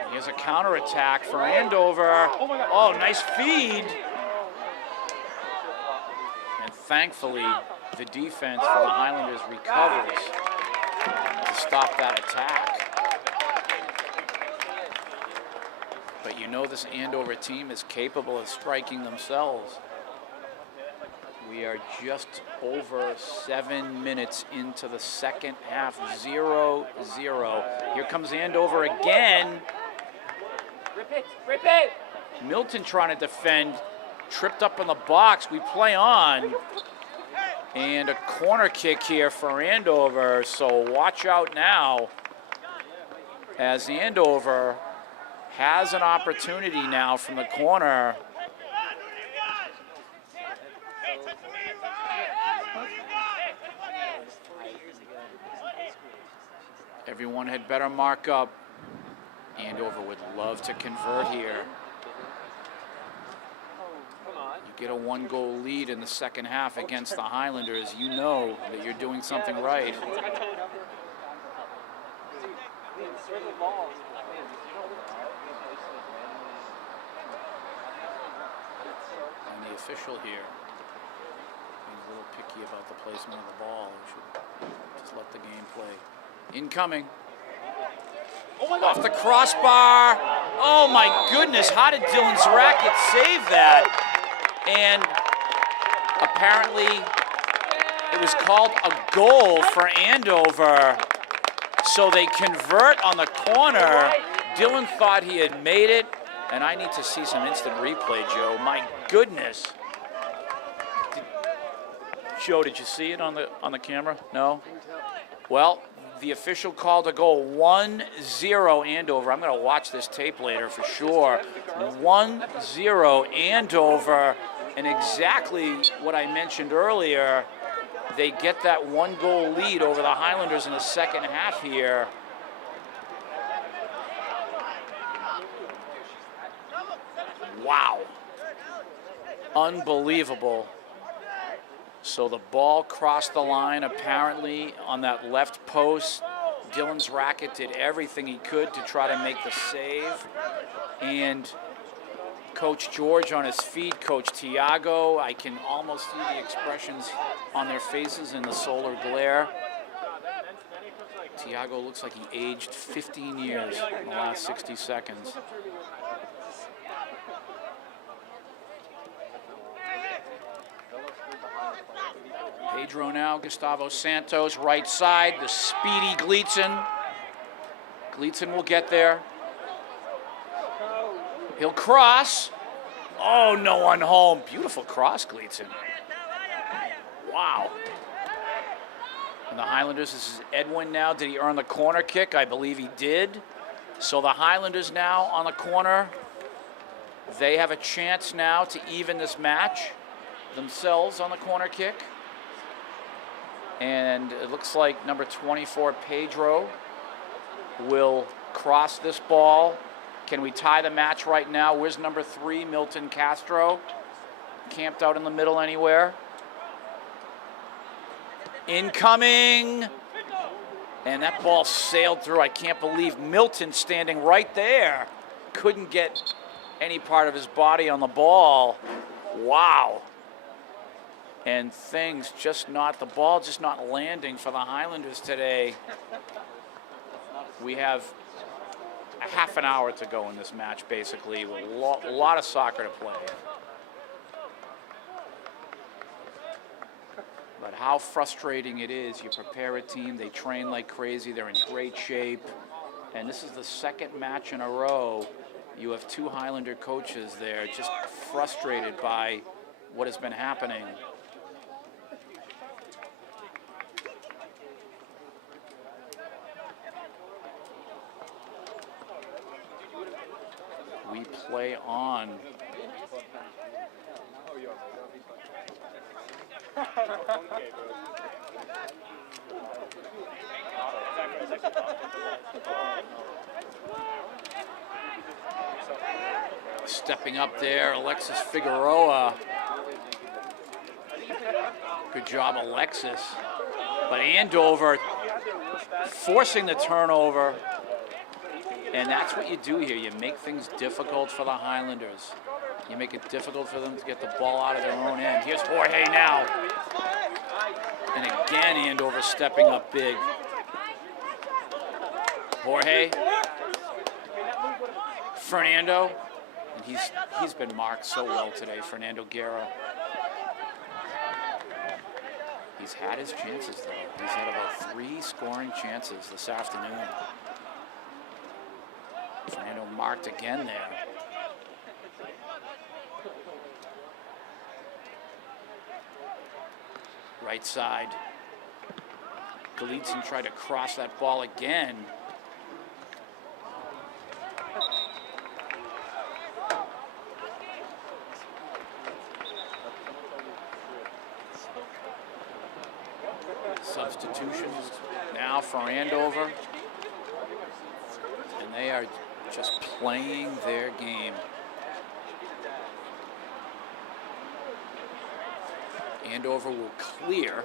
Here's a counterattack for Andover. Oh, nice feed. And thankfully, the defense for the Highlanders recovers to stop that attack. But you know this Andover team is capable of striking themselves. We are just over 7 minutes into the second half, 0-0. Here comes Andover again. Rip it! Milton trying to defend, tripped up in the box. We play on. And a corner kick here for Andover, so watch out now as Andover has an opportunity now from the corner. Everyone had better mark up. Andover would love to convert here. You get a one-goal lead in the second half against the Highlanders, you know that you're doing something right. And the official here, he's a little picky about the placement of the ball. He should just let the game play. Incoming. Off the crossbar. Oh my goodness, how did Dylan Zrackett save that? And apparently it was called a goal for Andover. So they convert on the corner. Dylan thought he had made it, and I need to see some instant replay, Joe. My goodness. Joe, did you see it on the camera? No? Well, the official called a goal, 1-0 Andover. I'm going to watch this tape later for sure. 1-0 Andover, and exactly what I mentioned earlier, they get that one-goal lead over the Highlanders in the second half here. Wow. Unbelievable. So the ball crossed the line apparently on that left post. Dylan Zrackett did everything he could to try to make the save. And Coach George on his feet, Coach Tiago, I can almost see the expressions on their faces in the solar glare. Tiago looks like he aged 15 years in the last 60 seconds. Pedro now, Gustavo Santos, right side, the speedy Gleason. Gleason will get there. He'll cross. Oh, no one home. Beautiful cross, Gleason. Wow. And the Highlanders, this is Edwin now. Did he earn the corner kick? I believe he did. So the Highlanders now on the corner. They have a chance now to even this match themselves on the corner kick. And it looks like number 24, Pedro, will cross this ball. Can we tie the match right now? Where's number 3, Milton Castro? Camped out in the middle anywhere. Incoming. And that ball sailed through. I can't believe Milton standing right there. Couldn't get any part of his body on the ball. Wow. And things just not, the ball just not landing for the Highlanders today. We have a half an hour to go in this match, basically, with a lot of soccer to play. But how frustrating it is. You prepare a team, they train like crazy, they're in great shape, and this is the second match in a row. You have 2 Highlander coaches there just frustrated by what has been happening. We play on. Stepping up there, Alexis Figueroa. Good job, Alexis. But Andover forcing the turnover. And that's what you do here. You make things difficult for the Highlanders. You make it difficult for them to get the ball out of their own end. Here's Jorge now. And again, Andover stepping up big. Jorge. Fernando. And he's been marked so well today, Fernando Guerra. He's had his chances, though. He's had about 3 scoring chances this afternoon. Fernando marked again there. Right side. Galitzin tried to cross that ball again. Substitutions now for Andover. And they are just playing their game. Andover will clear.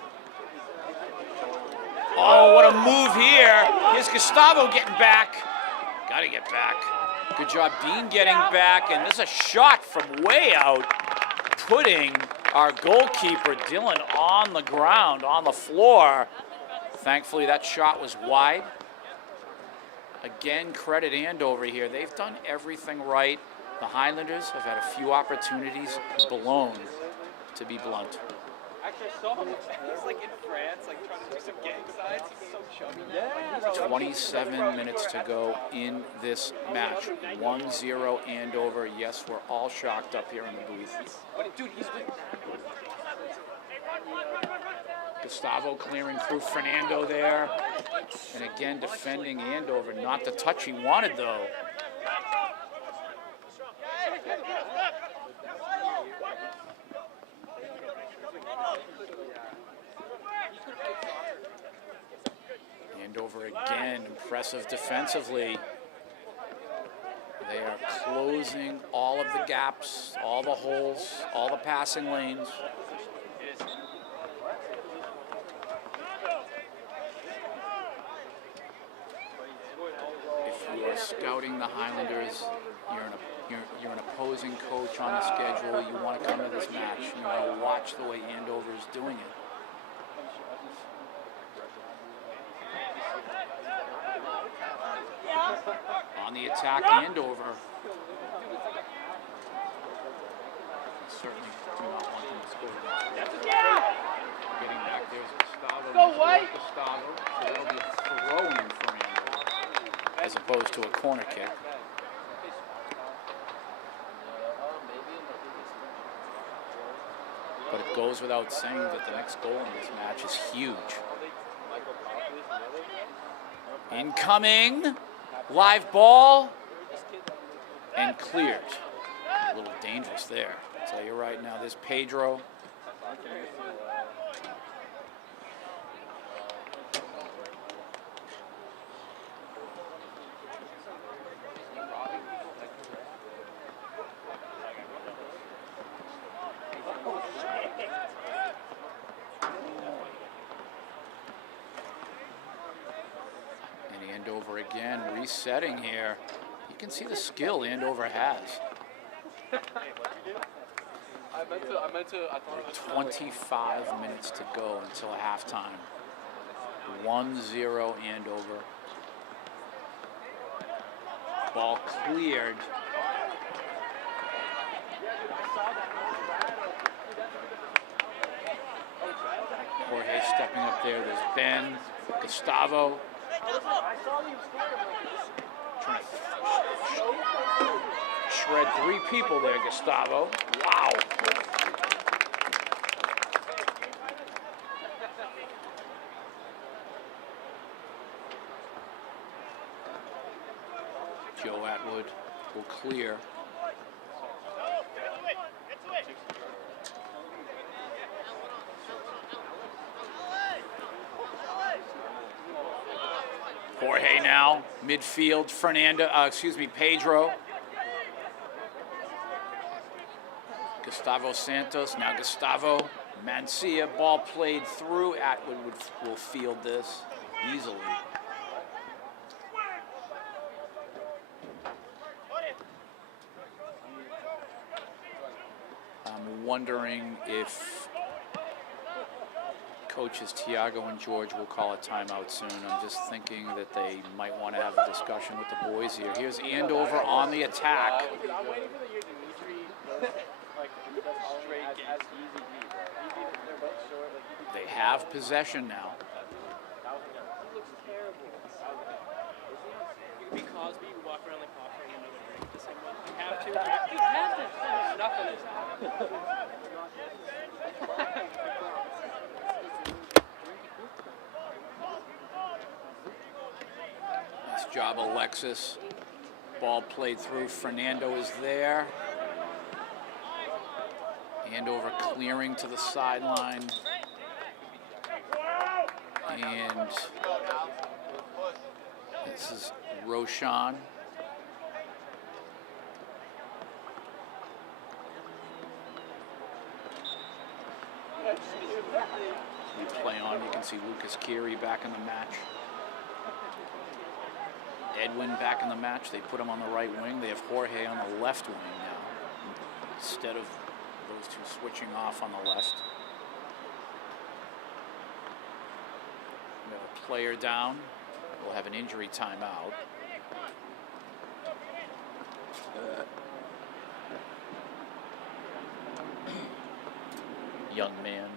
Oh, what a move here. Here's Gustavo getting back. Got to get back. Good job, Dean getting back. And there's a shot from way out, putting our goalkeeper, Dylan, on the ground, on the floor. Thankfully, that shot was wide. Again, credit Andover here. They've done everything right. The Highlanders have had a few opportunities blown, to be blunt. Actually, I saw him. He's like in France, like trying to do some gang signs. He's so chubby. Yeah. 27 minutes to go in this match. 1-0 Andover. Yes, we're all shocked up here in the booth. Dude, he's with. Gustavo clearing through Fernando there. And again, defending Andover. Not the touch he wanted, though. Andover again, impressive defensively. They are closing all of the gaps, all the holes, all the passing lanes. If you are scouting the Highlanders, you're an opposing coach on the schedule, you want to come to this match, you want to watch the way Andover is doing it. On the attack, Andover. Certainly do not want them to score. Gustavo, so that'll be a throw-in for Andover, as opposed to a corner kick. But it goes without saying that the next goal in this match is huge. Incoming, live ball, and cleared. A little dangerous there. I'll tell you right now, this Pedro. And Andover again resetting here. You can see the skill Andover has. I thought it was 25 minutes to go until halftime. 1-0 Andover. Ball cleared. Jorge stepping up there. There's Ben, Gustavo. Trying to shred 3 people there, Gustavo. Wow. Joe Atwood will clear. Jorge now, midfield, Pedro. Gustavo Santos, now Gustavo. Mancia, ball played through. Atwood will field this easily. I'm wondering if coaches Tiago and George will call a timeout soon. I'm just thinking that they might want to have a discussion with the boys here. Here's Andover on the attack. They have possession now. You could be Cosby, you walk around like offering another drink to someone. You have to. You have to. There's nothing is. Nice job, Alexis. Ball played through. Fernando is there. Andover clearing to the sideline. And this is Roshan. We play on. You can see Lucas Keary back in the match. Edwin back in the match. They put him on the right wing. They have Jorge on the left wing now, instead of those two switching off on the left. We have a player down. We'll have an injury timeout. Young man,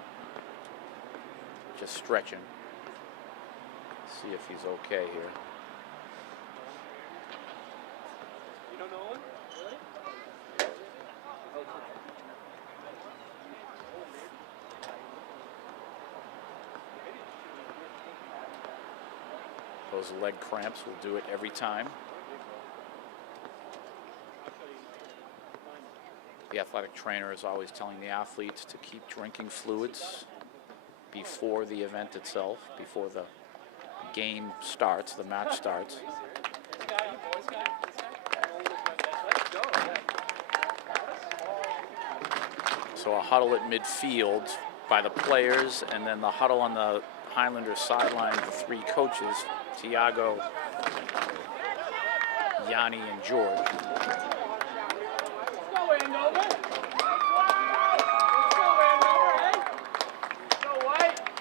just stretching. See if he's okay here. You don't know him? Really? Those leg cramps will do it every time. The athletic trainer is always telling the athletes to keep drinking fluids before the event itself, before the game starts, the match starts. So a huddle at midfield by the players, and then the huddle on the Highlanders sideline, the 3 coaches, Tiago, Yanni, and George.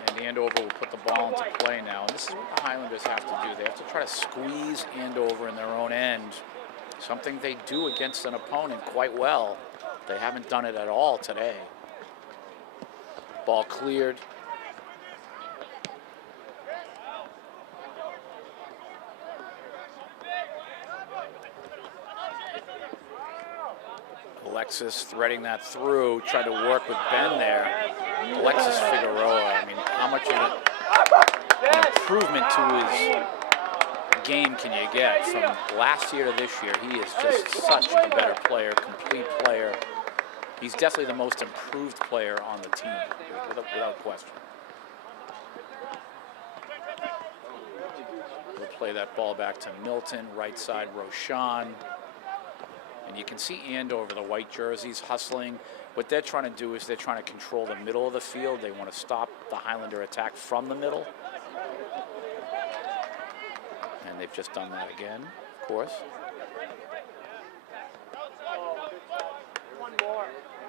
And Andover will put the ball into play now. And this is what the Highlanders have to do. They have to try to squeeze Andover in their own end, something they do against an opponent quite well. They haven't done it at all today. Ball cleared. Alexis threading that through, tried to work with Ben there. Alexis Figueroa, I mean, how much of an improvement to his game can you get from last year to this year? He is just such a better player, complete player. He's definitely the most improved player on the team, without question. We'll play that ball back to Milton, right side Roshan. And you can see Andover, the white jerseys, hustling. What they're trying to do is they're trying to control the middle of the field. They want to stop the Highlander attack from the middle. And they've just done that again, of course.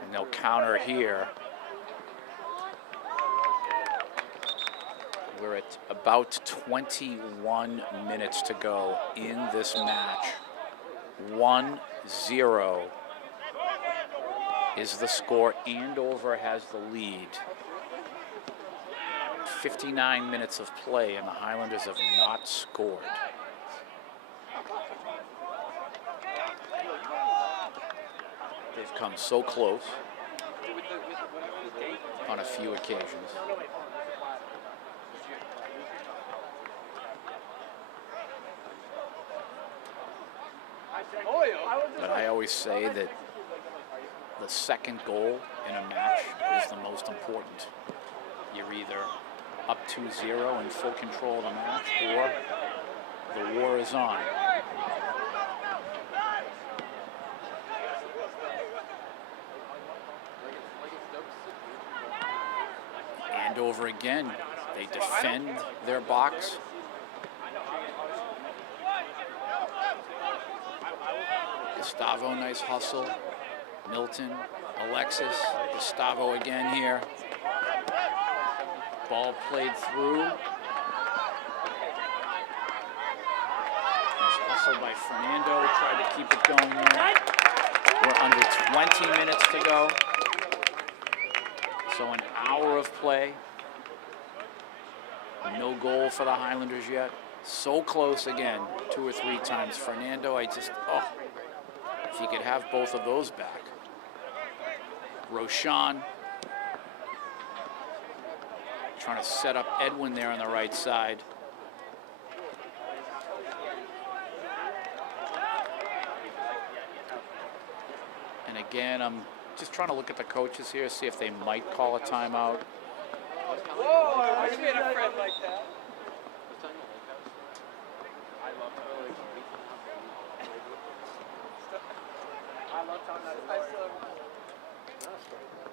And they'll counter here. We're at about 21 minutes to go in this match. 1-0 is the score. Andover has the lead. 59 minutes of play, and the Highlanders have not scored. They've come so close on a few occasions. But I always say that the second goal in a match is the most important. You're either up 2-0 in full control of the match, or the war is on. Andover again, they defend their box. Gustavo, nice hustle. Milton, Alexis, Gustavo again here. Ball played through. Nice hustle by Fernando, tried to keep it going there. We're under 20 minutes to go. So an hour of play. No goal for the Highlanders yet. So close again, 2 or 3 times. Fernando, if he could have both of those back. Roshan trying to set up Edwin there on the right side. And again, I'm just trying to look at the coaches here, see if they might call a timeout. Whoa, I wish we had a friend like that.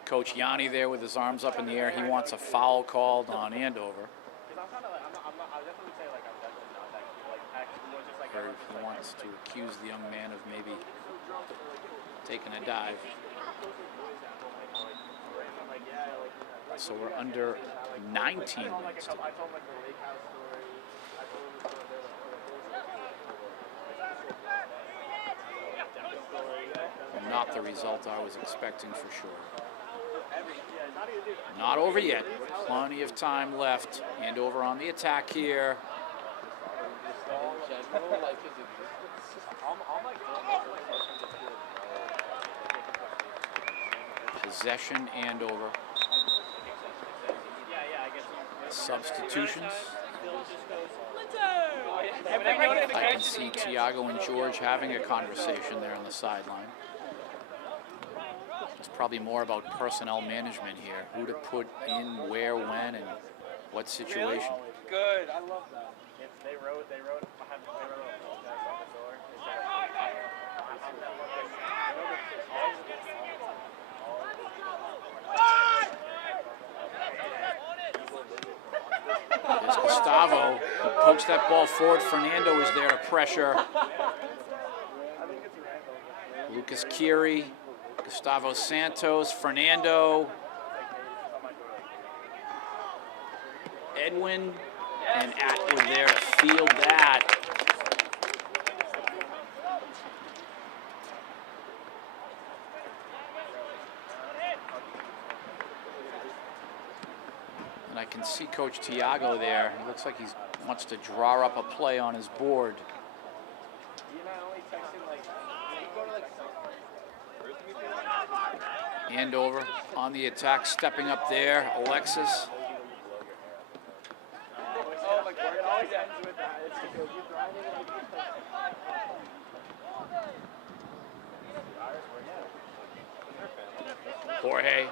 Coach Yanni there with his arms up in the air. He wants a foul called on Andover. Or he wants to accuse the young man of maybe taking a dive. So we're under 19 minutes to go. Not the result I was expecting for sure. Not over yet. Plenty of time left. Andover on the attack here. Possession Andover. Substitutions. I can see Tiago and George having a conversation there on the sideline. It's probably more about personnel management here. Who to put in, where, when, and what situation. Good, I love that. They wrote behind the There's Gustavo, who pokes that ball forward. Fernando is there to pressure. Lucas Kiri, Gustavo Santos, Fernando, Edwin, and Atwood there to field that. And I can see Coach Tiago there. He looks like he wants to draw up a play on his board. Andover on the attack, stepping up there. Alexis. Jorge.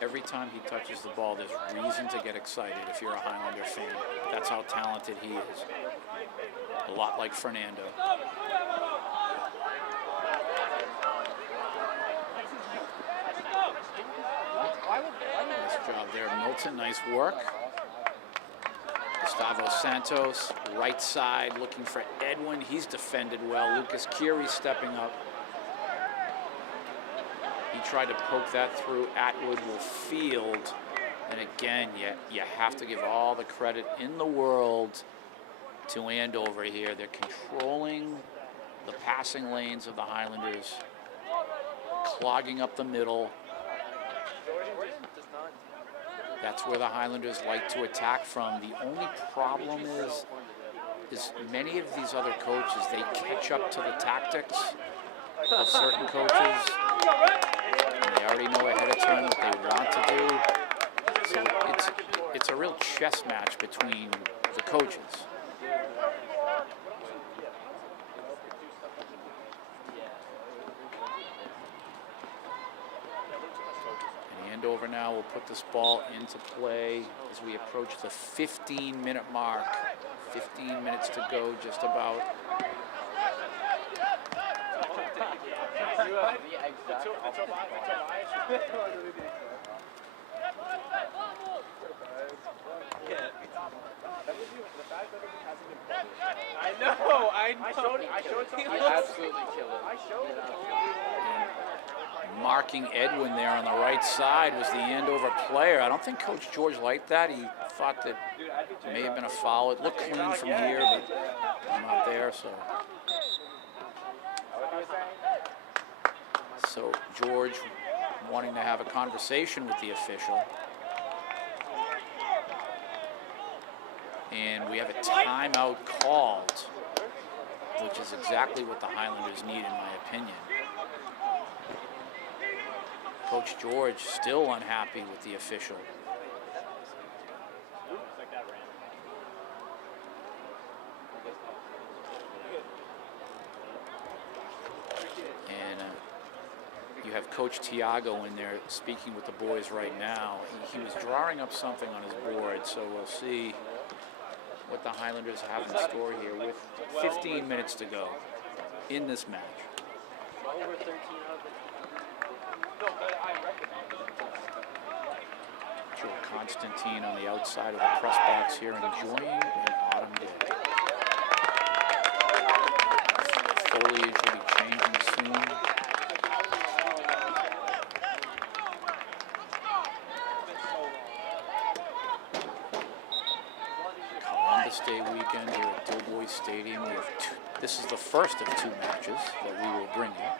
Every time he touches the ball, there's reason to get excited if you're a Highlander fan. That's how talented he is. A lot like Fernando. Nice job there, Milton. Nice work. Gustavo Santos, right side, looking for Edwin. He's defended well. Lucas Curie stepping up. He tried to poke that through. Atwood will field. And again, you have to give all the credit in the world to Andover here. They're controlling the passing lanes of the Highlanders, clogging up the middle. That's where the Highlanders like to attack from. The only problem is many of these other coaches, they catch up to the tactics of certain coaches. And they already know ahead of time what they want to do. So it's a real chess match between the coaches. Andover now will put this ball into play as we approach the 15-minute mark. 15 minutes to go, just about. I know. I showed something. Absolutely kill it. I showed it. Marking Edwin there on the right side was the Andover player. I don't think Coach George liked that. He thought that it may have been a foul. It looked clean from here, but I'm not there, so. So George wanting to have a conversation with the official. And we have a timeout called, which is exactly what the Highlanders need, in my opinion. Coach George still unhappy with the official. And you have Coach Tiago in there speaking with the boys right now. He was drawing up something on his board, so we'll see what the Highlanders have in store here with 15 minutes to go in this match. Joe Constantine on the outside of the press box here, enjoying an autumn day. Foliage will be changing soon. Columbus Day weekend here at Doughboy Stadium. We have this is the first of 2 matches that we will bring you.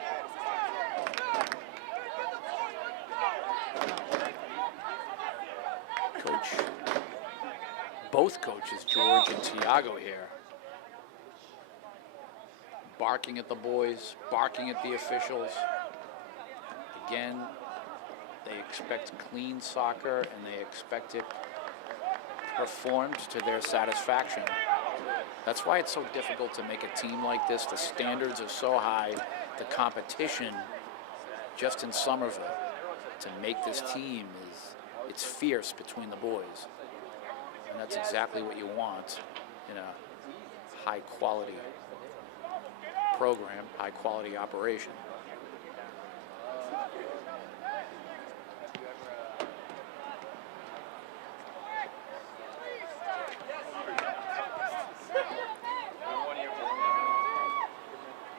Both coaches, George and Tiago here, barking at the boys, barking at the officials. Again, they expect clean soccer and they expect it performed to their satisfaction. That's why it's so difficult to make a team like this. The standards are so high, the competition just in Somerville to make this team it's fierce between the boys. And that's exactly what you want in a high-quality program, high-quality operation.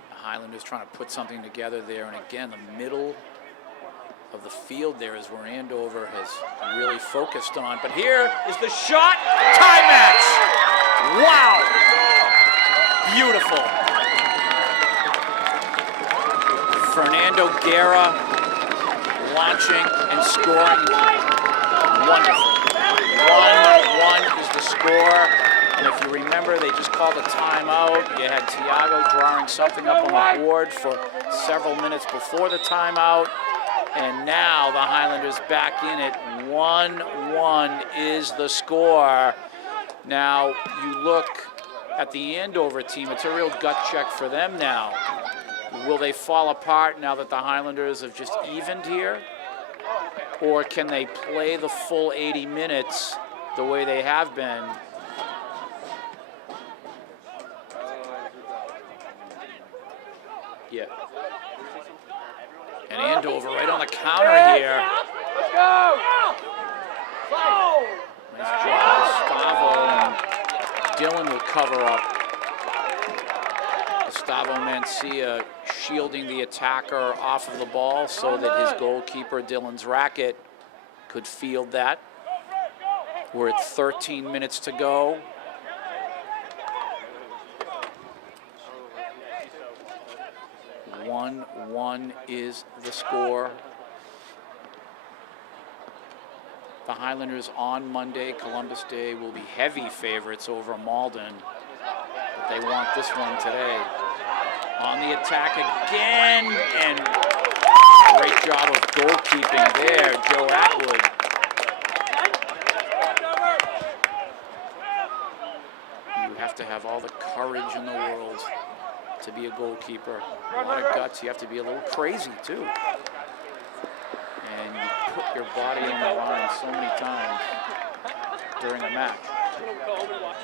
The Highlanders trying to put something together there, and again, the middle of the field there is where Andover has really focused on. But here is the shot. Tie match. Wow. Beautiful. Fernando Guerra launching and scoring. Wonderful. 1-1 is the score. And if you remember, they just called a timeout. You had Thiago drawing something up on the board for several minutes before the timeout. And now the Highlanders back in it. 1-1 is the score. Now you look at the Andover team, it's a real gut check for them now. Will they fall apart now that the Highlanders have just evened here? Or can they play the full 80 minutes the way they have been? Yeah. And Andover right on the counter here. Let's go! Nice job, Gustavo, and Dylan will cover up. Gustavo Mancia shielding the attacker off of the ball so that his goalkeeper, Dylan's racket, could field that. We're at 13 minutes to go. One is the score. The Highlanders on Monday, Columbus Day, will be heavy favorites over Malden. But they want this one today. On the attack again, and great job of goalkeeping there, Joe Atwood. You have to have all the courage in the world to be a goalkeeper. A lot of guts. You have to be a little crazy too. And you put your body on the line so many times during a match.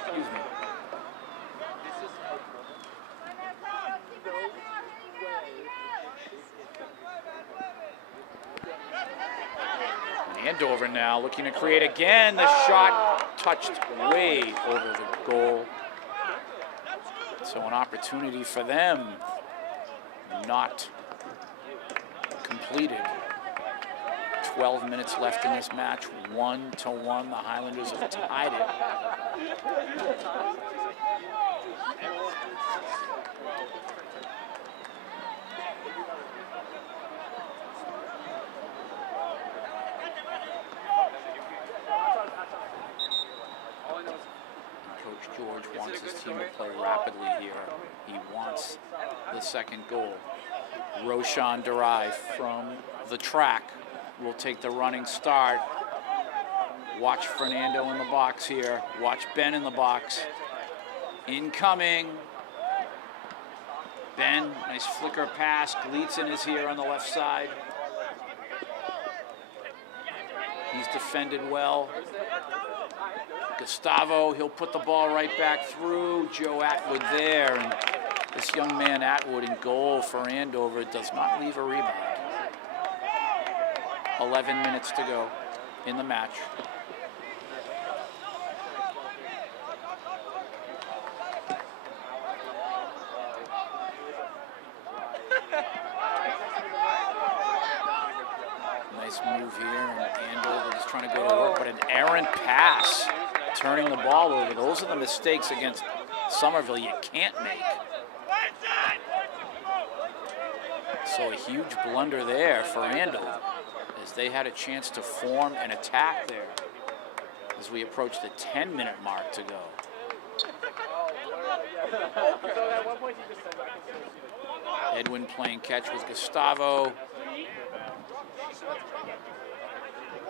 Excuse me. Andover now looking to create again. The shot touched way over the goal. So an opportunity for them, not completed. 12 minutes left in this match, 1-1. The Highlanders have tied it. Coach George wants his team to play rapidly here. He wants the second goal. Roshan Durai from the track will take the running start. Watch Fernando in the box here. Watch Ben in the box. Incoming. Ben, nice flicker pass. Gleason is here on the left side. He's defended well. Gustavo, he'll put the ball right back through. Joe Atwood there. And this young man Atwood in goal for Andover does not leave a rebound. 11 minutes to go in the match. Nice move here, and Andover is trying to go to work, but an errant pass, turning the ball over. Those are the mistakes against Somerville you can't make. So a huge blunder there for Andover, as they had a chance to form an attack there as we approach the 10-minute mark to go. Edwin playing catch with Gustavo.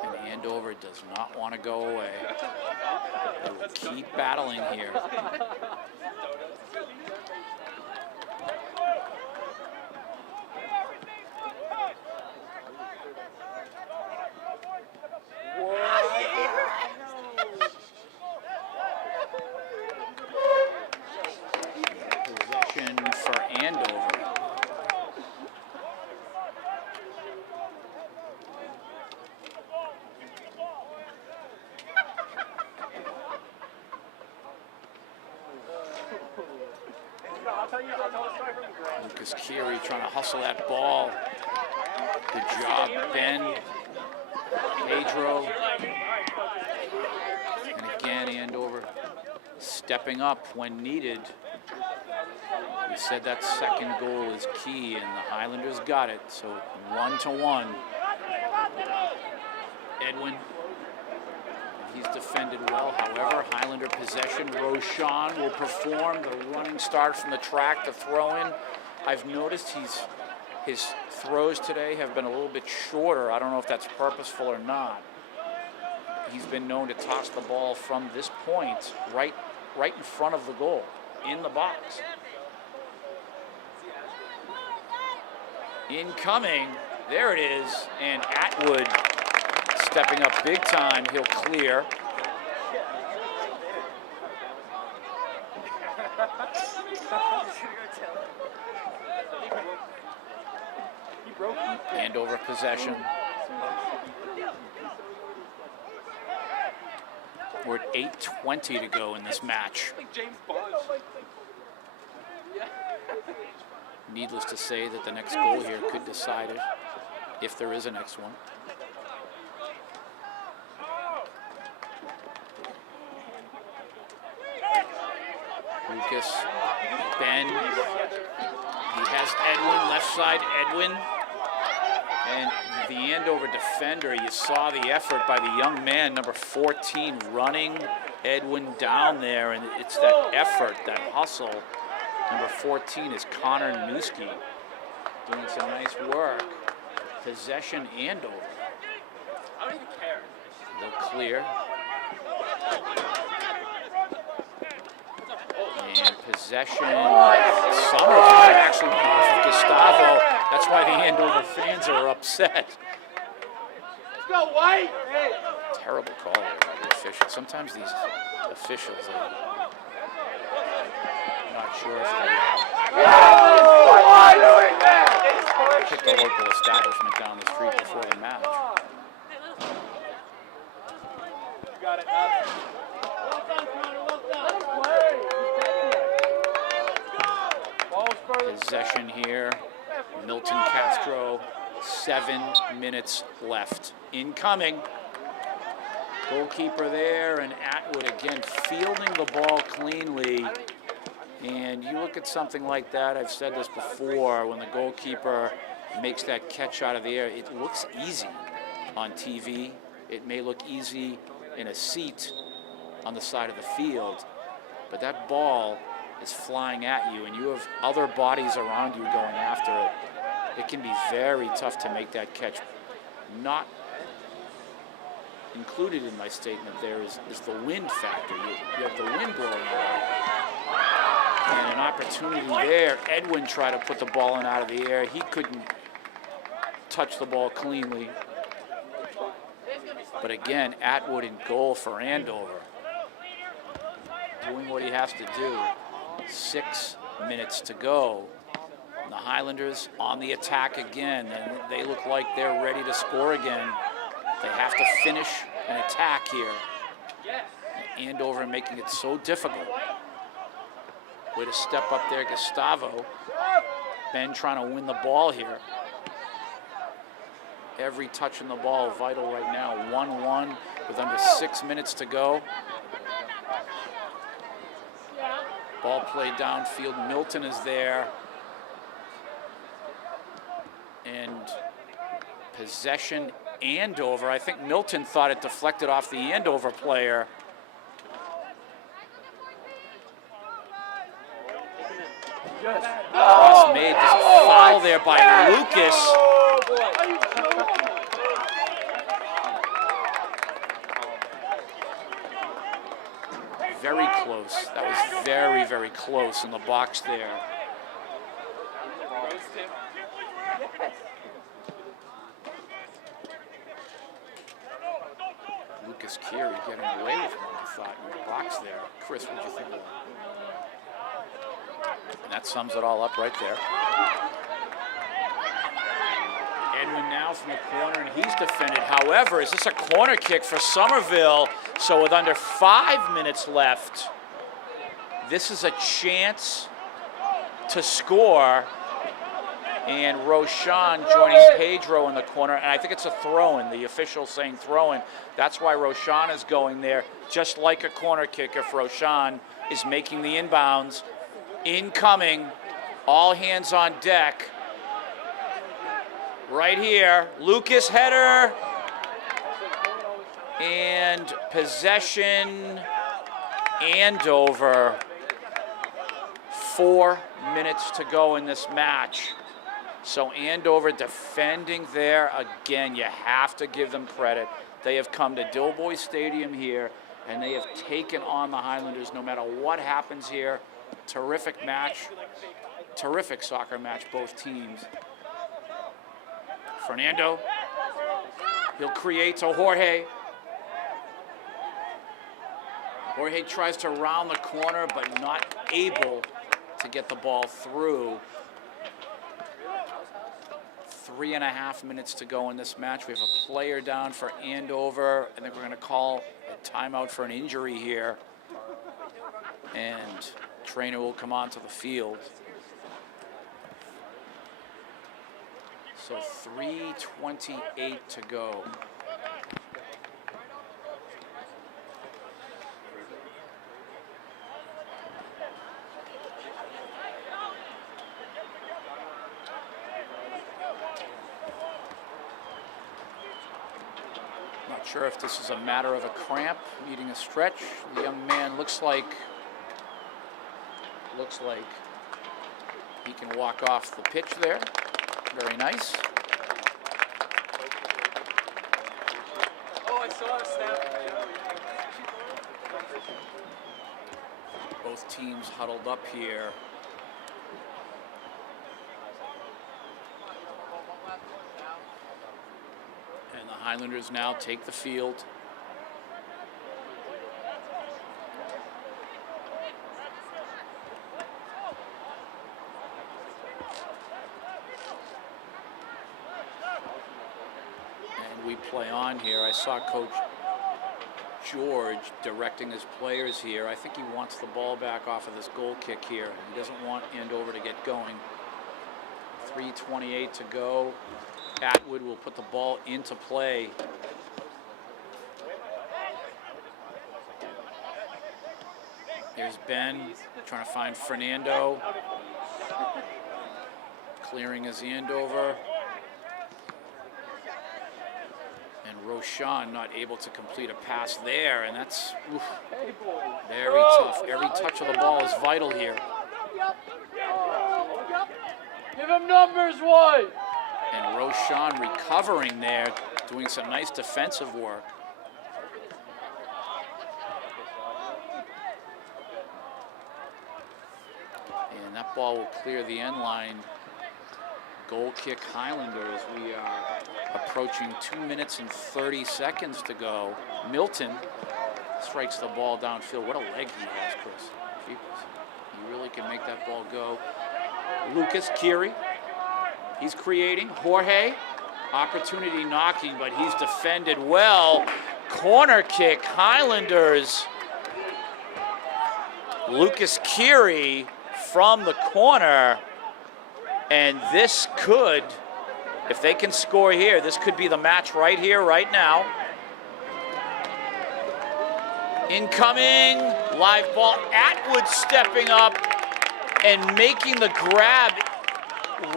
And Andover does not want to go away. They will keep battling here. Possession for Andover. Lucas Keary trying to hustle that ball. Good job, Ben. Pedro. And again, Andover stepping up when needed. We said that second goal is key, and the Highlanders got it. So 1-1. Edwin He's defended well. However, Highlander possession. Roshan will perform the running start from the track, the throw-in. I've noticed his throws today have been a little bit shorter. I don't know if that's purposeful or not. He's been known to toss the ball from this point right in front of the goal, in the box. Incoming, there it is, and Atwood stepping up big time. He'll clear. Andover possession. We're at 8:20 to go in this match. Needless to say that the next goal here could decide it, if there is a next one. Lucas, Ben, he has Edwin, left side Edwin. And the Andover defender, you saw the effort by the young man, number 14, running Edwin down there, and it's that effort, that hustle. Number 14 is Connor Newski doing some nice work. Possession Andover. I don't even care. They'll clear. And possession. Somerville actually went off of Gustavo. That's why the Andover fans are upset. Let's go, White! Hey. Terrible call there by the officials. Sometimes these officials are not sure if they pick the local establishment down the street before the match. You got it, well done, Connor, well done. Possession here. Milton Castro, 7 minutes left. Incoming. Goalkeeper there, and Atwood again fielding the ball cleanly. And you look at something like that, I've said this before, when the goalkeeper makes that catch out of the air, it looks easy on TV. It may look easy in a seat on the side of the field, but that ball is flying at you, and you have other bodies around you going after it. It can be very tough to make that catch. Not included in my statement there is the wind factor. You have the wind blowing around. And an opportunity there. Edwin tried to put the ball in out of the air. He couldn't touch the ball cleanly. But again, Atwood in goal for Andover. Doing what he has to do. 6 minutes to go. And the Highlanders on the attack again, and they look like they're ready to score again. They have to finish an attack here. Andover making it so difficult. Way to step up there, Gustavo. Ben trying to win the ball here. Every touch in the ball vital right now. 1-1 with under 6 minutes to go. Ball played downfield. Milton is there. And possession Andover. I think Milton thought it deflected off the Andover player. Cross made. There's a foul there by Lucas. Very close. That was very, very close in the box there. Lucas Keary getting away with one, I thought, in the box there. Chris, what do you think of that? And that sums it all up right there. Edwin now from the corner, and he's defended. However, is this a corner kick for Somerville? So with under 5 minutes left, this is a chance to score. And Roshan joining Pedro in the corner, and I think it's a throw-in. The official saying throw-in. That's why Roshan is going there, just like a corner kick if Roshan is making the inbounds. Incoming, all hands on deck. Right here, Lucas header, and Possession, Andover. 4 minutes to go in this match. So Andover defending there again. You have to give them credit. They have come to Dilboy Stadium here, and they have taken on the Highlanders no matter what happens here. Terrific match. Terrific soccer match, both teams. Fernando. He'll create to Jorge. Jorge tries to round the corner, but not able to get the ball through. 3.5 minutes to go in this match. We have a player down for Andover. I think we're going to call a timeout for an injury here. And trainer will come onto the field. So 3:28 to go. Not sure if this is a matter of a cramp, needing a stretch. The young man looks like he can walk off the pitch there. Very nice. Oh, I saw a snap. Both teams huddled up here. And the Highlanders now take the field. And we play on here. I saw Coach George directing his players here. I think he wants the ball back off of this goal kick here. He doesn't want Andover to get going. 3:28 to go. Atwood will put the ball into play. There's Ben trying to find Fernando. Clearing his Andover. And Roshan not able to complete a pass there, and that's very tough. Every touch of the ball is vital here. Give him numbers, White. And Roshan recovering there, doing some nice defensive work. And that ball will clear the end line. Goal kick Highlanders. We are approaching 2 minutes and 30 seconds to go. Milton strikes the ball downfield. What a leg he has, Chris. Jeepers. He really can make that ball go. Lucas Kiri. He's creating. Jorge. Opportunity knocking, but he's defended well. Corner kick, Highlanders. Lucas Kiri from the corner. And this could, if they can score here, this could be the match right here, right now. Incoming, live ball. Atwood stepping up and making the grab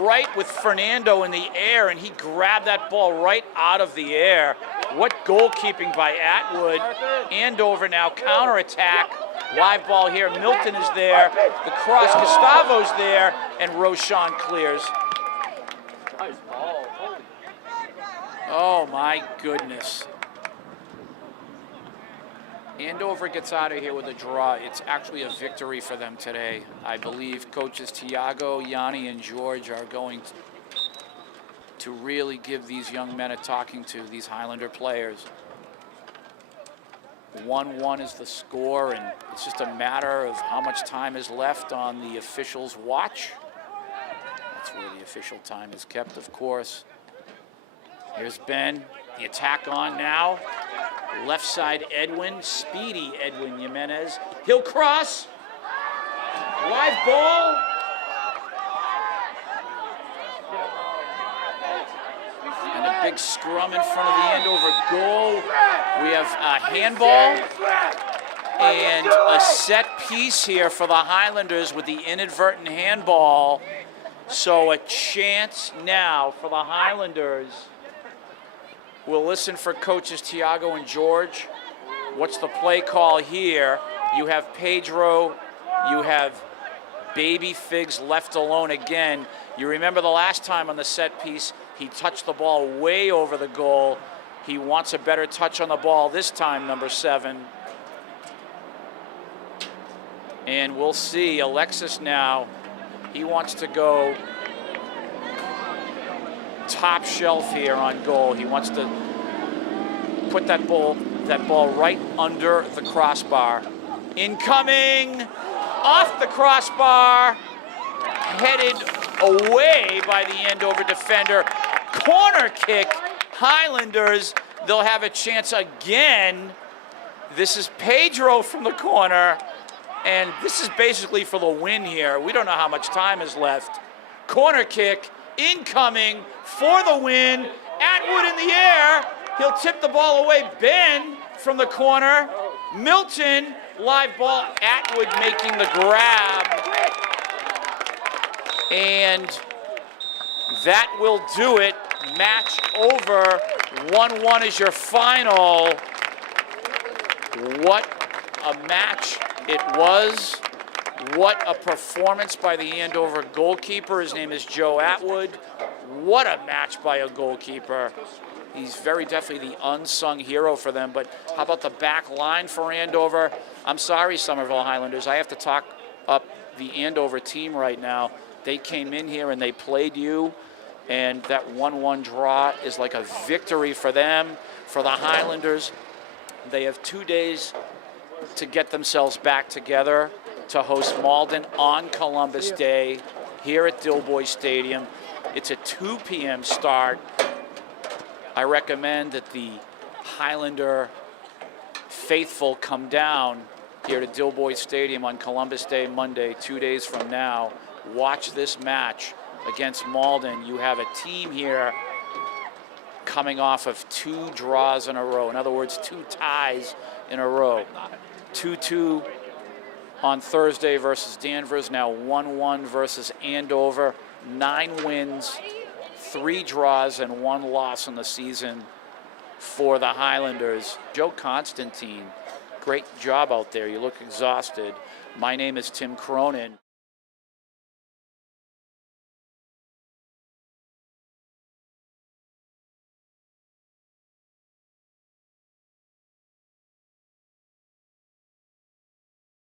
right with Fernando in the air, and he grabbed that ball right out of the air. What goalkeeping by Atwood. Andover now counterattack. Live ball here. Milton is there. The cross, Gustavo's there, and Roshan clears. Nice ball. Oh my goodness. Andover gets out of here with a draw. It's actually a victory for them today. I believe coaches Tiago, Yanni, and George are going to really give these young men a talking to, these Highlander players. 1-1 is the score, and it's just a matter of how much time is left on the officials' watch. That's where the official time is kept, of course. Here's Ben, the attack on now. Left side Edwin, speedy Edwin Jimenez. He'll cross. Live ball. And a big scrum in front of the Andover goal. We have a handball and a set piece here for the Highlanders with the inadvertent handball. So a chance now for the Highlanders. We'll listen for coaches Tiago and George. What's the play call here? You have Pedro, you have Baby Figs left alone again. You remember the last time on the set piece, he touched the ball way over the goal. He wants a better touch on the ball this time, number 7. And we'll see, Alexis now, he wants to go top shelf here on goal. He wants to put that ball right under the crossbar. Incoming, off the crossbar, headed away by the Andover defender. Corner kick, Highlanders. They'll have a chance again. This is Pedro from the corner, and this is basically for the win here. We don't know how much time is left. Corner kick, incoming for the win. Atwood in the air. He'll tip the ball away. Ben from the corner. Milton, live ball. Atwood making the grab. And that will do it. Match over. 1-1 is your final. What a match it was. What a performance by the Andover goalkeeper. His name is Joe Atwood. What a match by a goalkeeper. He's very definitely the unsung hero for them. But how about the back line for Andover? I'm sorry, Somerville Highlanders. I have to talk up the Andover team right now. They came in here and they played you. And that 1-1 draw is like a victory for them, for the Highlanders. They have 2 days to get themselves back together to host Malden on Columbus Day here at Dilboy Stadium. It's a 2 p.m. start. I recommend that the Highlander faithful come down here to Dilboy Stadium on Columbus Day, Monday, 2 days from now. Watch this match against Malden. You have a team here coming off of 2 draws in a row. In other words, 2 ties in a row. 2-2 on Thursday versus Danvers, now 1-1 versus Andover. 9 wins, 3 draws, and 1 loss in the season for the Highlanders. Joe Constantine, great job out there. You look exhausted. My name is Tim Cronin.